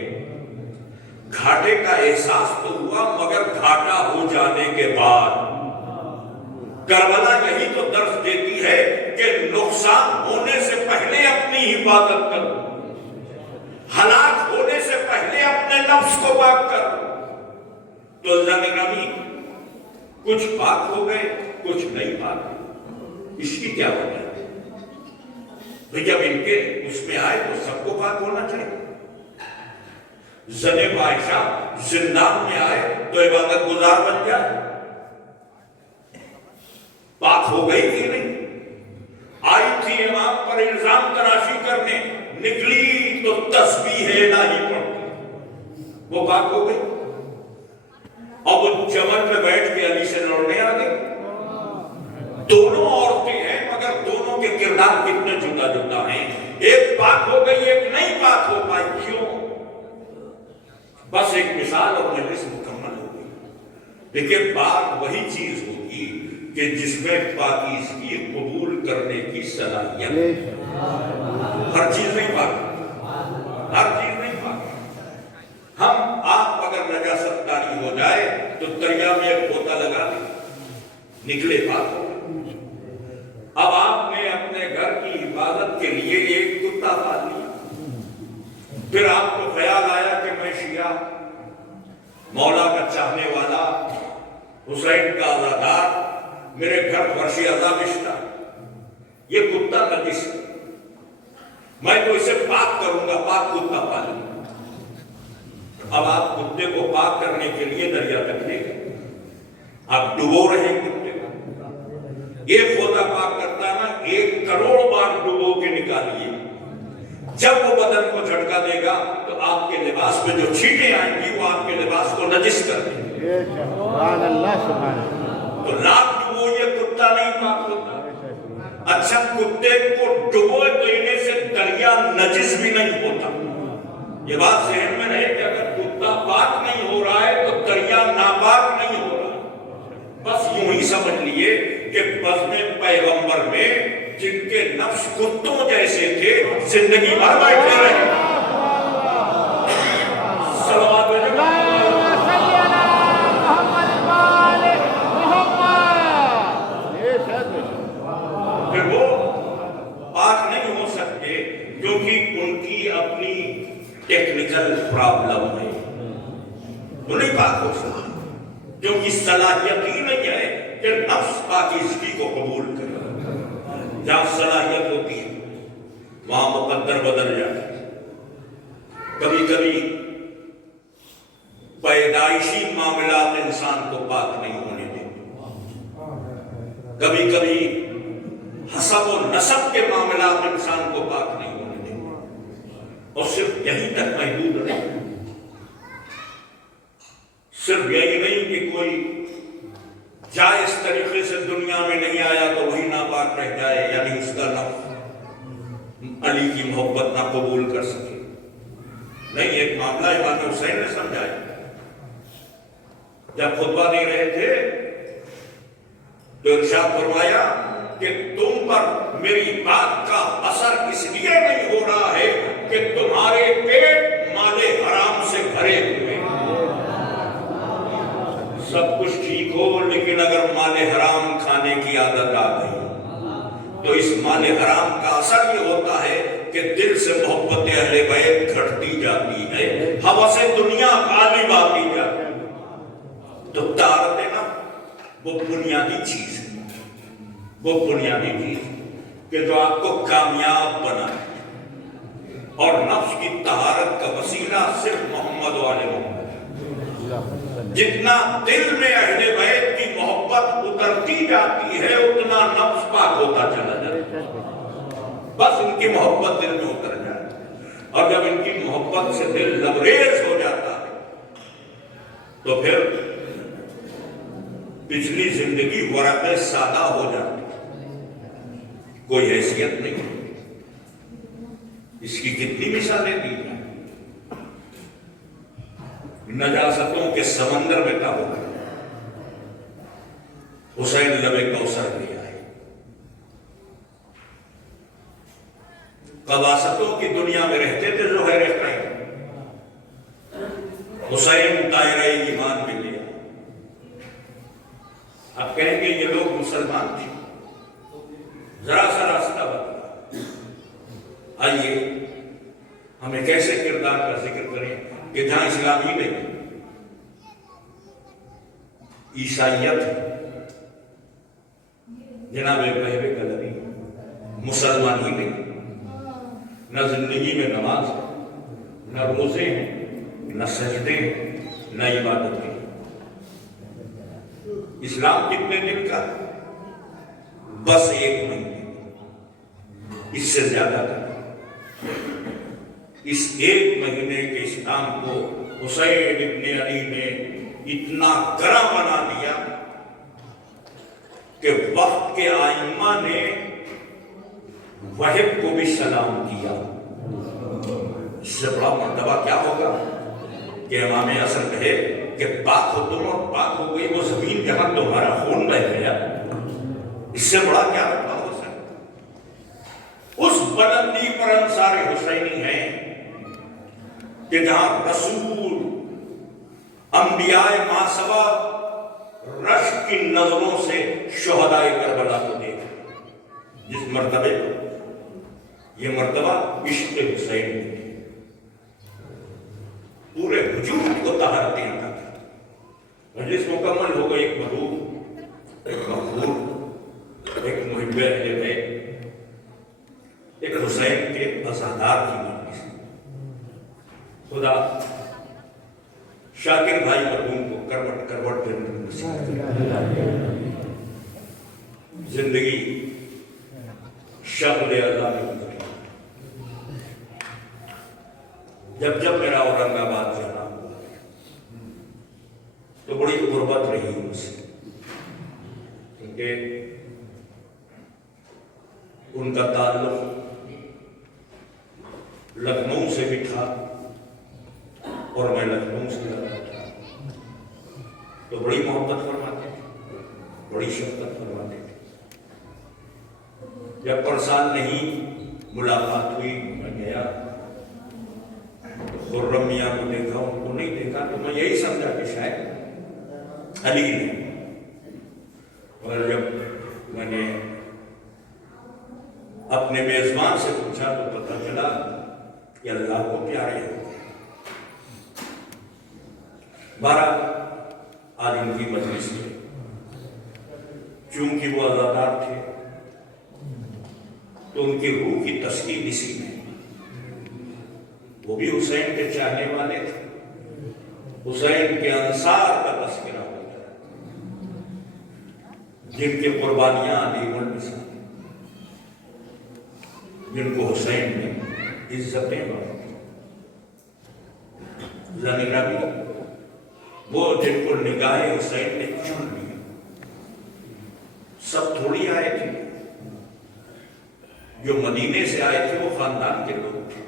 گھاٹے کا احساس تو ہوا مگر گھاٹا ہو جانے کے بعد۔ کربلا یہی تو درس دیتی ہے کہ نقصان ہونے سے پہلے اپنی حفاظت کرو، ہلاک ہونے سے پہلے اپنے نفس کو پاک کرو۔ تو اللہ نگرامی کچھ پاک ہو گئے، کچھ نہیں پاک ہوئے، اس کی کیا وجہ ہے؟ جب ان کے اس میں آئے تو سب کو پاک ہونا چاہیے۔ زنب عائشہ زندان میں آئے تو عبادت گزار بن جائے، پاک ہو گئی تھی نہیں؟ آئی تھی امام پر الزام تراشی کرنے، نکلی تو تسبیح الہی پڑھتی، وہ پاک ہو گئی۔ اب وہ جمل میں بیٹھ کے علی سے لڑنے آ گئی۔ دونوں عورتیں ہیں مگر دونوں کے کردار کتنے جدا جدا ہیں، ایک پاک ہو گئی ایک نہیں پاک ہو پائی، کیوں؟ بس ایک مثال اور مجلس مکمل ہوگی۔ لیکن پاک وہی چیز ہوگی کہ جس میں پاکیزگی قبول کرنے کی صلاحیت، ہر چیز نہیں پاک، ہر چیز نہیں پاک۔ ہم آپ اگر نجاست داری ہو جائے تو دریا میں ایک پوتا لگا دیں، نکلے پاک ہو۔ اب آپ نے اپنے گھر کی حفاظت کے لیے ایک کتا پال لیا، پھر آپ کو خیال آیا کہ میں شیعہ، مولا کا چاہنے والا، حسین کا عزادار، میرے گھر فرش عزا بچھتا، یہ کتا نجس ہے، میں تو اسے پاک کروں گا، پاک کتا پالوں گا۔ اب آپ کتے کو پاک کرنے کے لیے دریا تک لے گئے، آپ ڈبو رہے ہیں کتے کو۔ ایک خدا پاک کرتا نا 1 کروڑ بار ڈبو کے نکالیے، جب وہ بدن کو جھٹکا دے گا تو آپ کے لباس میں جو چھینٹیں آئیں گی وہ آپ کے لباس کو نجس کر دیں گے۔ سبحان اللہ سبحان اللہ۔ تو لاکھ ڈبو یہ کتا نہیں پاک ہوتا۔ اچھا کتے کو ڈبو دینے سے دریا نجس بھی نہیں ہوتا۔ یہ بات ذہن میں رہے کہ اگر کتا پاک نہیں ہو رہا ہے تو دریا ناپاک نہیں ہو رہا ہے۔ بس یوں ہی سمجھ لیے کہ بزم پیغمبر میں جن کے نفس کتوں جیسے تھے زندگی بھر بیٹھے رہے۔ صلوات پھر وہ پاک نہیں ہو سکتے کیونکہ ان کی اپنی ٹیکنیکل پرابلم ہے، وہ نہیں پاک ہو سکتے کیونکہ صلاحیت ہی نہیں ہے کہ نفس پاکیزگی کو قبول کرے۔ جہاں صلاحیت ہوتی ہے وہاں مقدر بدل جاتا ہے۔ کبھی کبھی پیدائشی معاملات انسان کو پاک نہیں ہونے دیتے، کبھی کبھی حسب و نسب کے معاملات انسان کو پاک نہیں ہونے دیتے، اور صرف یہیں تک محدود نہیں، صرف یہی نہیں کہ کوئی جائز طریقے سے دنیا میں نہیں آیا تو وہی ناپاک رہ جائے، یعنی اس کا نفس علی کی محبت نہ قبول کر سکے۔ نہیں، ایک معاملہ امام حسین نے سمجھایا، جب خطبہ دے رہے تھے تو ارشاد فرمایا کہ تم پر میری بات کا اثر اس لیے نہیں ہو رہا ہے کہ تمہارے پیٹ مال حرام سے بھرے ہوئے، سب کچھ ٹھیک ہو لیکن اگر مال حرام کھانے کی عادت آ گئی تو اس مال حرام کا اثر یہ ہوتا ہے کہ دل سے محبت اہل بیت گھٹتی جاتی ہے، ہوس دنیا غالب آتی جاتی ہے۔ تو طاعت ہے نا وہ بنیادی چیز ہے، وہ بنیادی چیز کہ جو آپ کو کامیاب بنائے، اور نفس کی طہارت کا وسیلہ صرف محمد و آل محمد۔ جتنا دل میں اہل بیت کی محبت اترتی جاتی ہے اتنا نفس پاک ہوتا چلا جاتا ہے۔ بس ان کی محبت دل میں اتر جائے، اور جب ان کی محبت سے دل لبریز ہو جاتا ہے تو پھر پچھلی زندگی ورقے سادہ ہو جاتی ہے، کوئی حیثیت نہیں۔ اس کی کتنی مثالیں دی ہیں، نجاستوں کے سمندر میں کب ہو گئے، حسین لبے کوثر لے آئے، قباستوں کی دنیا میں رہتے تھے زہیر خیر، حسین دائرہ ایمان میں لے آئے۔ اب کہیں گے یہ لوگ مسلمان تھے، ذرا سا راستہ بدلا، آئیے ہم ایک ایسے کردار کا ذکر کریں کہ جہاں اسلام ہی نہیں، عیسائیت جناب بہبے کلبی، مسلمان ہی نہیں، نہ زندگی میں نماز ہے، نہ روزے ہیں، نہ سجدے ہیں، نہ عبادت ہیں۔ اسلام کتنے دن کا؟ بس 1 مہینے، اس سے زیادہ کا۔ اس 1 مہینے کے اسلام کو حسین ابن علی نے اتنا گرم بنا دیا کہ وقت کے ائمہ نے وحب کو بھی سلام کیا۔ اس سے بڑا مرتبہ کیا ہوگا کہ امام عصر کہے کہ پاک ہو تم اور پاک ہو گئی وہ زمین جہاں تمہارا خون بہہ گیا۔ اس سے بڑا کیا رتبہ ہو سکتا؟ اس بلندی پر انصار حسینی ہیں کہ جہاں رسول انبیاء ماسوا رشک کی نظروں سے شہدائے کربلا کو دیکھ، جس مرتبے یہ مرتبہ عشق حسین میں پورے وجود کو طہارت عطا کی۔ مجلس مکمل ہو گئی، ایک محبوب، ایک مقبول، ایک محب اہل بیت، ایک حسین کے عزادار کی مجلس۔ خدا شاکر بھائی مرحوم کو کروٹ کروٹ پہ نصیب کرے، زندگی شغل اعلیٰ میں گزری۔ جب جب میرا اورنگ آباد جانا ہوا تو بڑی غربت رہی ان سے، کیونکہ ان کا تعلق لکھنؤ سے بھی تھا اور میں لکھنؤ سے لگا تھا، تو بڑی محبت فرماتے تھے، بڑی شفقت فرماتے تھے۔ جب پرسان نہیں ملاقات ہوئی، میں گیا تو خرم میاں کو دیکھا، ان کو نہیں دیکھا، تو میں یہی سمجھا کہ شاید خلیل ہے، اور جب میں نے اپنے میزبان سے پوچھا تو پتہ چلا کہ اللہ کو پیارے ہو گئے۔ 12 آج ان کی مجلس میں چونکہ وہ عزادار تھے تو ان کی روح کی تسکین اسی میں، وہ بھی حسین کے چاہنے والے تھے، حسین کے انصار کا تذکرہ ہوتا ہے، جن کی قربانیاں علی المثال، جن کو حسین نے عزتیں بخشی، یعنی نبی وہ جن کو نگاہ حسین نے چن لیا۔ سب تھوڑی آئے تھے، جو مدینے سے آئے تھے وہ خاندان کے لوگ تھے،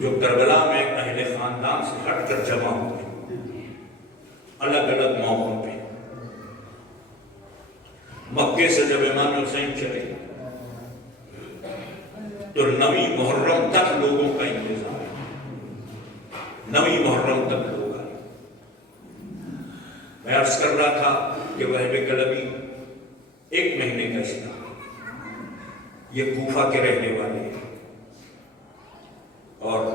جو کربلا میں اہل خاندان سے ہٹ کر جمع ہوئے الگ الگ موقعوں پہ۔ مکے سے جب امام حسین چلے تو 9 محرم تک لوگوں کا انتظار ہے، 9 محرم تک لوگ آئے۔ میں عرض کر رہا تھا کہ وہب کلبی 1 مہینے کا اسلام، یہ کوفہ کے رہنے والے ہیں اور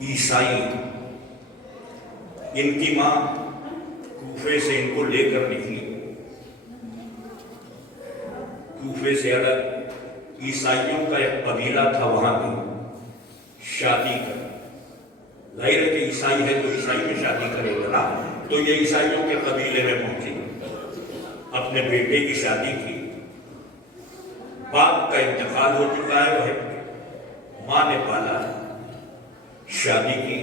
عیسائی، ان کی ماں کوفے سے ان کو لے کر نکلی، کوفے سے الگ عیسائیوں کا ایک قبیلہ تھا، وہاں بھی شادی کر، ظاہر ہے کہ عیسائی ہے تو عیسائی میں شادی کرے گا نا، تو یہ عیسائیوں کے قبیلے میں پہنچی، اپنے بیٹے کی شادی کی، باپ کا انتقال ہو چکا ہے، وہ ماں نے پالا، شادی کی،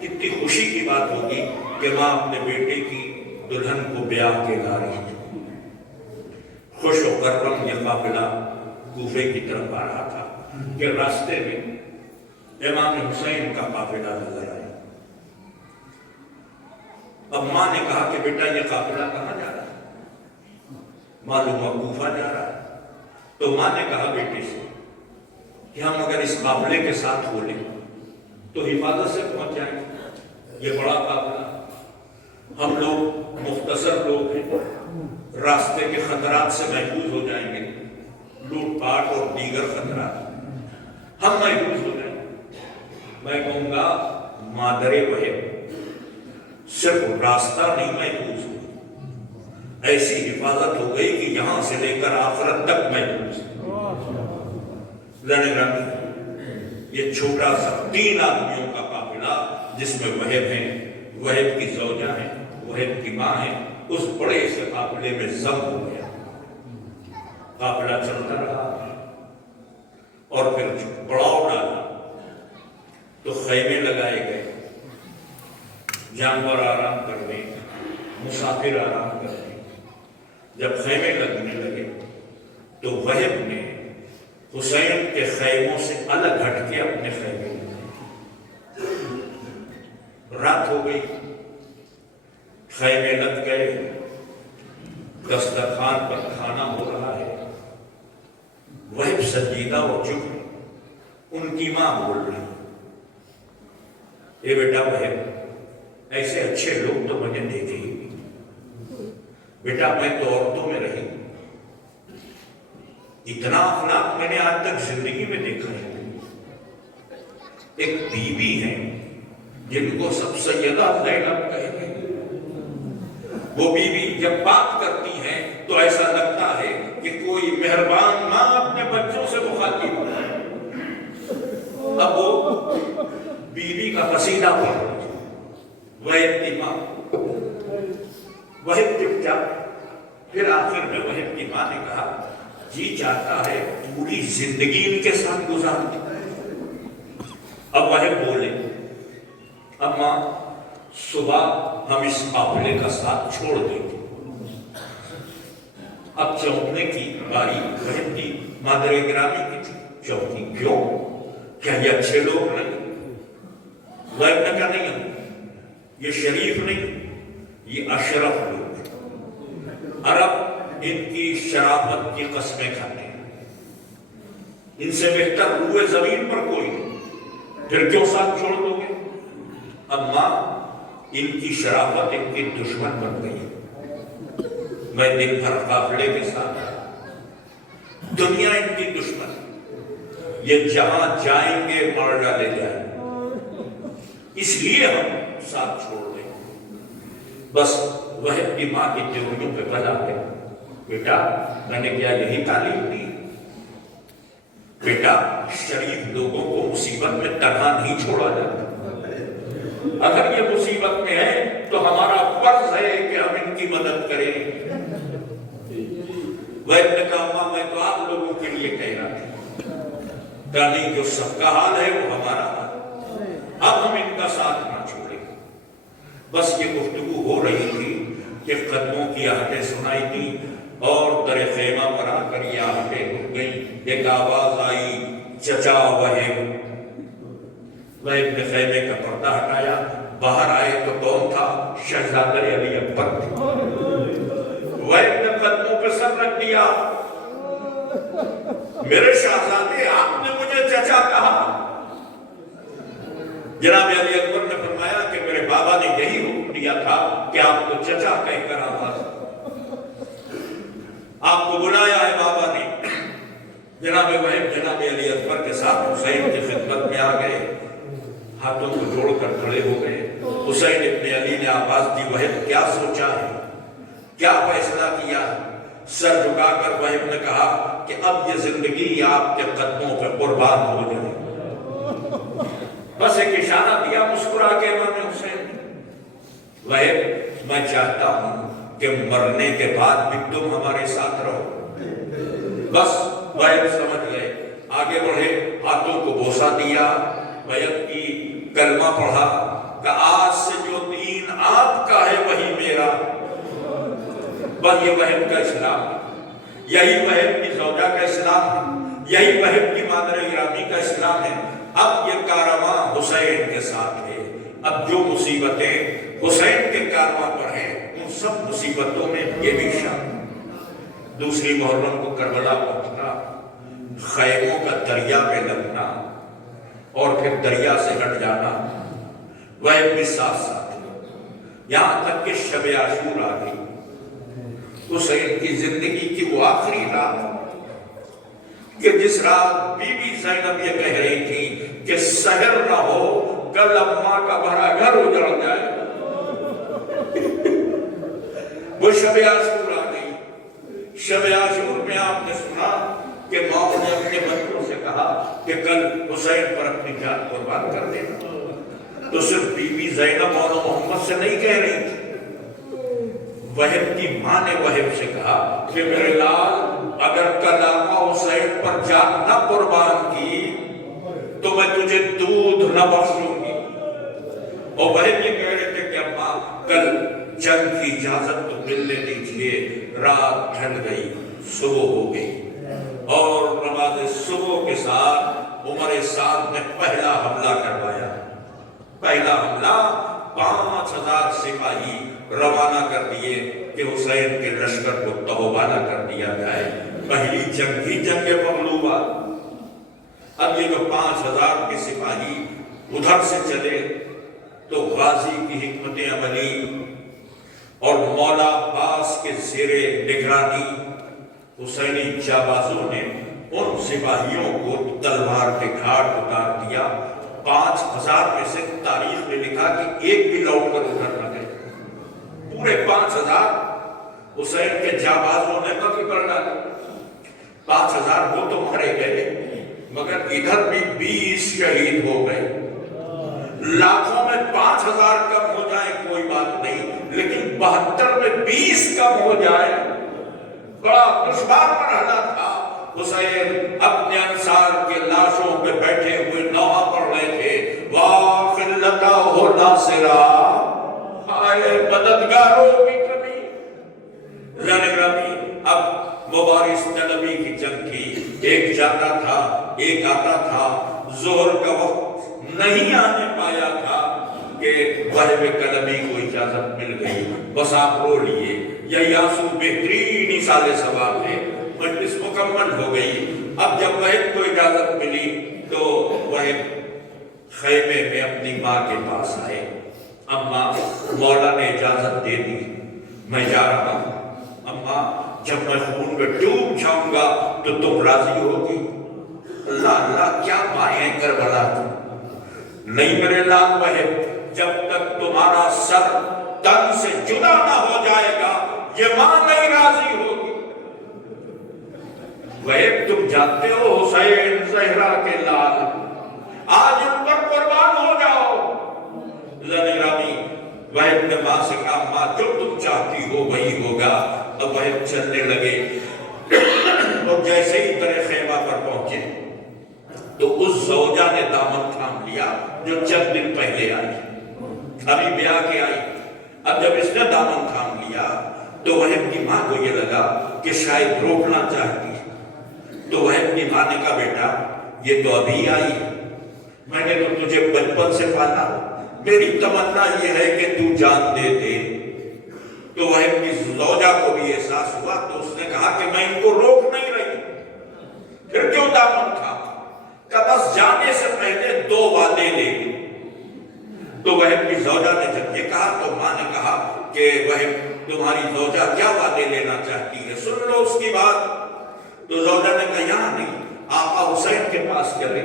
کتنی خوشی کی بات ہوگی کہ ماں اپنے بیٹے کی دلہن کو بیاہ کے لا رہی تھی، خوش و خرم یہ قافلہ کوفے کی طرف آ رہا تھا کہ راستے میں امام حسین کا قافلہ نظر آیا۔ اب ماں نے کہا کہ بیٹا یہ قافلہ کہاں جا رہا ہے؟ معلوم ہوا کوفہ جا رہا ہے۔ تو ماں نے کہا بیٹے سے کہ ہم اگر اس قافلے کے ساتھ ہو لیں تو حفاظت سے پہنچ جائیں گے، یہ بڑا قافلہ، ہم لوگ مختصر لوگ ہیں، راستے کے خطرات سے محفوظ ہو جائیں گے، لوٹ پاٹ اور دیگر خطرات، ہم محفوظ ہو جائیں گے۔ میں کہوں گا مادر وحب صرف راستہ نہیں محفوظ ہو، ایسی حفاظت ہو گئی کہ یہاں سے لے کر آخرت تک محفوظ ہے۔ یہ چھوٹا سا 3 آدمیوں کا قافلہ جس میں وحب ہیں، وحب کی زوجہ ہیں، وحب کی ماں ہیں، اس بڑے سے قافلے میں ضم ہو گیا۔ قافلہ چلتا رہا اور پھر پڑاؤ ڈالا تو خیمے لگائے گئے، جانور آرام کرنے، مسافر آرام کرنے۔ جب خیمے لگنے لگے تو وحب نے حسین کے خیموں سے الگ ہٹ کے اپنے خیمے لگائے۔ رات ہو گئی، خیمے لگ گئے، دسترخوان پر کھانا ہو رہا ہے، وحب سنجیدہ اور چپ ہے۔ ان کی ماں بول رہی، اے بیٹا وحب، ایسے اچھے لوگ تو میں نے دیکھے ہی نہیں، بیٹا میں تو عورتوں میں رہی، اتنا اخلاق میں نے آج تک زندگی میں دیکھا ہے۔ ایک بیوی ہے جن کو سب سیدہ زینب کہتے ہیں، وہ بیوی جب بات کرتی ہے تو ایسا لگتا ہے کہ کوئی مہربان ماں اپنے بچوں سے مخاطب ہو۔ اب وہ بیوی کا قصیدہ پڑھ رہی ہے، وحب کی ماں، وحب چپ چاپ، پھر آخر میں وحب کی ماں نے کہا جی چاہتا ہے پوری زندگی ان کے ساتھ گزار دی۔ اب وحب بولے، اب ماں صبح ہم اس قافلے کا ساتھ چھوڑ دیں گے۔ اب چونکنے کی باری وحب کی مادر گرامی کی تھی، چونکی کیوں؟ کیا یہ اچھے لوگ نہیں؟ وحب نے کہا نہیں ہم، یہ شریف نہیں، یہ اشرف لوگ ہیں، عرب ان کی شرافت کی قسمیں کھاتے ہیں، ان سے بہتر روئے زمین پر کوئی نہیں، پھر کیوں ساتھ چھوڑ دو گے؟ اب ماں ان کی شرافت ان کی دشمن بن گئی، میں دن بھر قافلے کے ساتھ، دنیا ان کی دشمن، یہ جہاں جائیں گے مار ڈالے جائیں گے، اس لیے ہم ساتھ چھوڑ دیں۔ بس وحب کی ماں کی تیوریوں پہ بلا ہے، بیٹا میں نے کیا یہی تعلیم دی؟ بیٹا شریف لوگوں کو مصیبت میں تنہا نہیں چھوڑا جاتا، اگر یہ مصیبت میں ہے تو ہمارا فرض ہے کہ ہم ان کی مدد کریں۔ وحب نے کہا ماں میں تو آپ لوگوں کے لیے کہہ رہا تھا، نہیں جو سب کا حال ہے وہ ہمارا حال، اب ہم ان کا ساتھ نہ چھوڑیں۔ بس یہ گفتگو ہو رہی تھی کہ قدموں کی آہٹیں سنائی دی اور در خیمہ پر آ کر یہ آہٹیں رک گئی، ایک آواز آئی چچا وحب۔ وحب نے خیمے کا پردہ ہٹایا، باہر آئے تو کون تھا؟ شہزادہ علی اکبر تھے۔ وحب نے قدموں پہ سر رکھ دیا، میرے شہزادے آپ نے مجھے چچا کہا؟ جناب علی اکبر نے فرمایا کہ میرے بابا نے یہی حکم دیا تھا کہ آپ کو چچا کہہ کر آواز، آپ کو بلایا ہے بابا نے۔ جناب وحب جناب علی اکبر کے ساتھ حسین کی خدمت میں آ گئے، ہاتھوں کو جوڑ کر کھڑے ہو گئے، حسین ابن علی نے آواز دی، وہب کیا سوچا ہے، کیا فیصلہ کیا؟ سر جھکا کر وہب نے کہا کہ اب یہ زندگی آپ کے قدموں پہ قربان ہو جائے۔ بس ایک اشارہ دیا مسکرا کے امام حسین، وہب میں چاہتا ہوں کہ مرنے کے بعد بھی تم ہمارے ساتھ رہو۔ بس وہب سمجھ گئے، آگے بڑھے، ہاتھوں کو بوسہ دیا، بیعت کی، کلمہ پڑھا کہ آج سے جو دین آپ کا ہے وہی میرا۔ بس یہ وہب کا اسلام ہے، یہی وہب کی زوجہ کا اسلام ہے، یہی وہب کی مادر گرامی کا اسلام ہے۔ اب یہ کارواں حسین کے ساتھ ہے، اب جو مصیبتیں حسین کے کارواں پر ہیں ان سب مصیبتوں میں یہ بھی شامل۔ دوسری محرم کو کربلا پہنچنا، خیموں کا دریا پہ لگنا اور پھر دریا سے ہٹ جانا، وہ بھی ساتھ ساتھ، یہاں تک کہ شب عاشور آ گئی۔ حسین کی زندگی کی وہ آخری رات کہ جس رات بی بی زینب یہ کہہ رہی تھی کہ سحر نہ ہو کل اماں کا بھرا گھر اجڑ جائے، وہ شب عاشور آ گئی۔ شب عاشور میں آپ نے سنا کہ ماں نے اپنے بچوں سے کہا کہ کل حسین پر اپنی جان قربان کر دینا، تو صرف بی بی زینب اور محمد سے نہیں کہہ رہی تھی، وہب کی ماں نے وہب سے کہا کہ میرے لال اگر کل آقا حسین پر جان نہ قربان کی تو میں تجھے دودھ نہ بخشوں گی۔ اور وہب یہ کہہ رہے تھے کہ اماں کل جنگ کی اجازت تو ملنے دیجئے، رات ڈھل گئی، صبح ہو گئی، اور نماز صبح کے ساتھ عمر سعد نے پہلا حملہ کروایا۔ پہلا حملہ 5000 سپاہی روانہ کر دیے کہ حسین کے لشکر کو تہوانہ کر دیا جائے۔ پہلی جنگ ہی جنگ مغلوبہ۔ اب یہ جو 5000 کے سپاہی ادھر سے چلے تو غازی کی حکمت عملی اور مولا عباس کے زیر نگرانی حسینی جابازوں نے ان سپاہیوں کو تلوار کے گھاٹ اتار دیا۔ 5000 میں سے تاریخ نے لکھا کہ ایک بھی لوٹ کر ادھر نہ گئے، پورے 5000 حسین کے جابازوں نے قتل کر ڈالے۔ 5000 وہ تو مارے گئے مگر ادھر بھی 20 شہید ہو گئے۔ لاکھوں میں 5000 کم ہو جائے کوئی بات نہیں، لیکن 72 میں 20 کم ہو جائے بڑا دشوار مرحلہ تھا۔ حسین اپنے انصار کے لاشوں پہ بیٹھے ہوئے نوحہ پڑھ رہے تھے، واہ خلتا ہو ناصرہ، آئے مددگاروں کی کمی۔ گرامی اب مبارز طلبی کی جنگ تھی، ایک جاتا تھا ایک آتا تھا، ظہر کا وقت نہیں آنے پایا تھا کہ وہب کلبی کو اجازت مل گئی، بس آپ رو لیے، یہ آنسو بہترین ایصال ثواب ہے، مجلس مکمل ہو گئی۔ اب جب وہب کو اجازت ملی تو وہب خیمے میں اپنی ماں کے پاس آئے، اماں مولا نے اجازت دے دی، میں جا رہا ہوں، اماں جب میں خون میں ڈوب جاؤں گا تو تم راضی ہوگی؟ اللہ اللہ کیا مائیں کربلا تم، نہیں میرے لال وہب، جب تک تمہارا سر تن سے جدا نہ ہو جائے گا یہ ماں نہیں راضی ہوگی۔ وہب تم جانتے ہو حسین زہرا کے لال، آج ان پر قربان ہو جاؤ۔ گرامی وہب نے ماں سے کہا ماں جو تم چاہتی ہو وہی ہوگا۔ اب وہب چلنے لگے اور جیسے ہی در خیمہ پر پہنچے تو اس زوجہ نے دامن تھام لیا جو چند دن پہلے آئی، ابھی بیاہ کے آئی۔ اب جب اس نے دامن تھام لیا تو وہب کی ماں کو یہ لگا کہ شاید روکنا چاہتی، تو وہب کی ماں نے کہا بیٹا یہ تو ابھی آئی، میں نے تو تجھے بچپن سے پالا، میری تمنا یہ ہے کہ تو جان دے دے۔ تو وہب کی زوجہ کو بھی احساس ہوا تو اس نے کہا کہ میں ان کو روک نہیں رہی، پھر کیوں دامن تھا، کہ بس جانے سے پہلے 2 وعدے لے لیں۔ تو وہب کی زوجہ نے جب یہ کہا تو ماں نے کہا کہ وہب تمہاری زوجہ کیا وعدے لینا چاہتی ہے، سن لو اس کی بات۔ تو زوجہ نے کہا یہاں نہیں، آقا حسین کے پاس چلے۔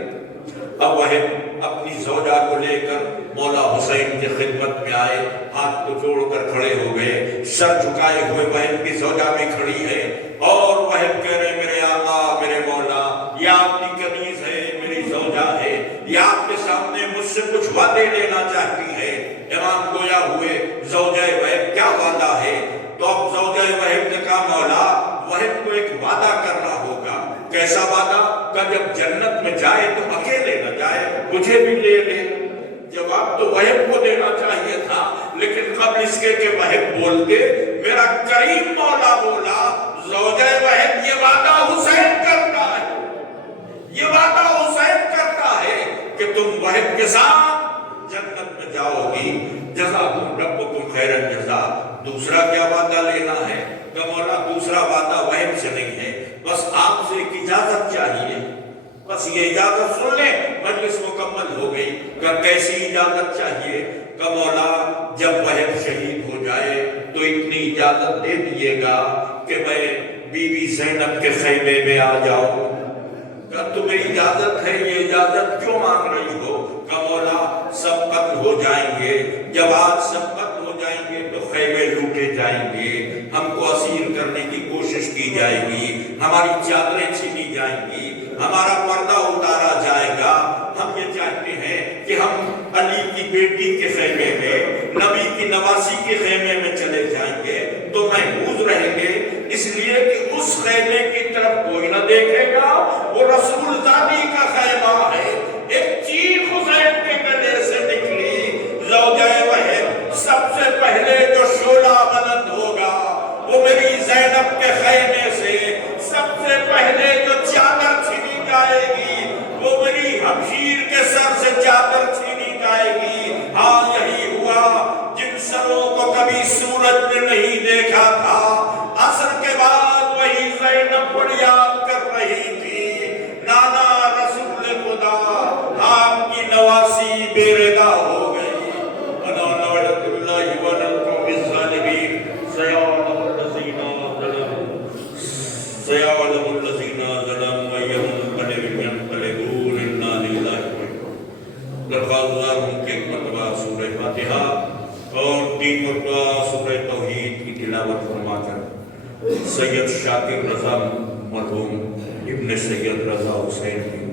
اب وہب اپنی زوجہ کو لے کر مولا حسین کی خدمت میں آئے، ہاتھ کو جوڑ کر کھڑے ہو گئے، سر جھکائے ہوئے وہب کی زوجہ بھی کھڑی ہے، اور وہب کہہ رہے میرے آقا میرے مولا، یہ آپ کی کنیز ہے، میری زوجہ ہے، یہ آپ کے سامنے مجھ سے کچھ وعدے لینا چاہتی ہے۔ امام گویا ہوئے زوجہ وہب کیا وعدہ ہے؟ تو اب زوجہ وہب نے کہا مولا وہب کو ایک وعدہ کرنا ہوگا۔ کیسا وعدہ؟ کہ جب جنت میں جائے تو اکیلے نہ جائے، مجھے بھی لے لے۔ جواب تو وہب کو دینا چاہیے تھا، لیکن قبل اس کے کہ وہب بولتے میرا کریم مولا بولا زوجہ وہب یہ وعدہ حسین کرتا ہے، یہ وعدہ حسین کرتا ہے کہ تم وہب کے ساتھ جنت میں جاؤ گی، جزاکم ربکم خیر الجزا۔ دوسرا کیا وعدہ لینا ہے؟ کہ مولا دوسرا وعدہ وہب سے نہیں ہے، بس آپ سے ایک اجازت چاہیے، بس یہ اجازت سن لیں۔ مجلس مکمل ہو گئی۔ کہ کیسی اجازت چاہیے؟ کہ مولا جب وہب شہید ہو جائے تو اتنی اجازت دے دیے گا کہ میں بی بی زینب کے خیمے میں آ جاؤں۔ کہ تمہیں اجازت ہے، یہ اجازت کیوں مانگ رہی ہو؟ کہ مولا سب قتل ہو جائیں گے، جب آج سب قتل ہو جائیں گے تو خیمے لوٹے جائیں گے، ہم کو اسیر کرنے کی کوشش کی جائے گی، ہماری چادریں چھینی جائیں گی، ہمارا پردہ اتارا جائے گا۔ ہم یہ چاہتے ہیں کہ ہم علی کی بیٹی کے خیمے میں، نبی کی نواسی کے خیمے میں چلے جائیں گے تو محفوظ رہیں گے، اس لیے کہ اس خیمے کی طرف کوئی نہ دیکھے گا، وہ رسول زادی کا خیمہ ہے۔ ایک چیخ حسین کے گلے سے نکلی، زوجہ وہب سب سے پہلے جو شعلہ بلند ہوگا وہ میری زینب کے خیمے سے، سب سے پہلے جو چادر چھینی جائے گی وہ میری ہمشیر کے سر سے چادر چھینی جائے گی۔ ہاں یہی ہوا، جن سروں کو کبھی سورج نے نہیں دیکھا تھا، عصر کے بعد وہی زینب فریاد کر رہی تھی، نانا رسول خدا آپ کی نواسی بے ردا ہو گئی۔ انا نعلت اللہ ونلقم بالظالمین سیعلم الذین ظلموا سیعلم الذین ظلموا وینقلب ینقلبون انا للہ لفظ کے مرتبہ سورہ فاتحہ اور 3 مرتبہ سورہ توحید کی تلاوت فرما کر سید شاکر رضا مرحوم ابن سید رضا حسین کی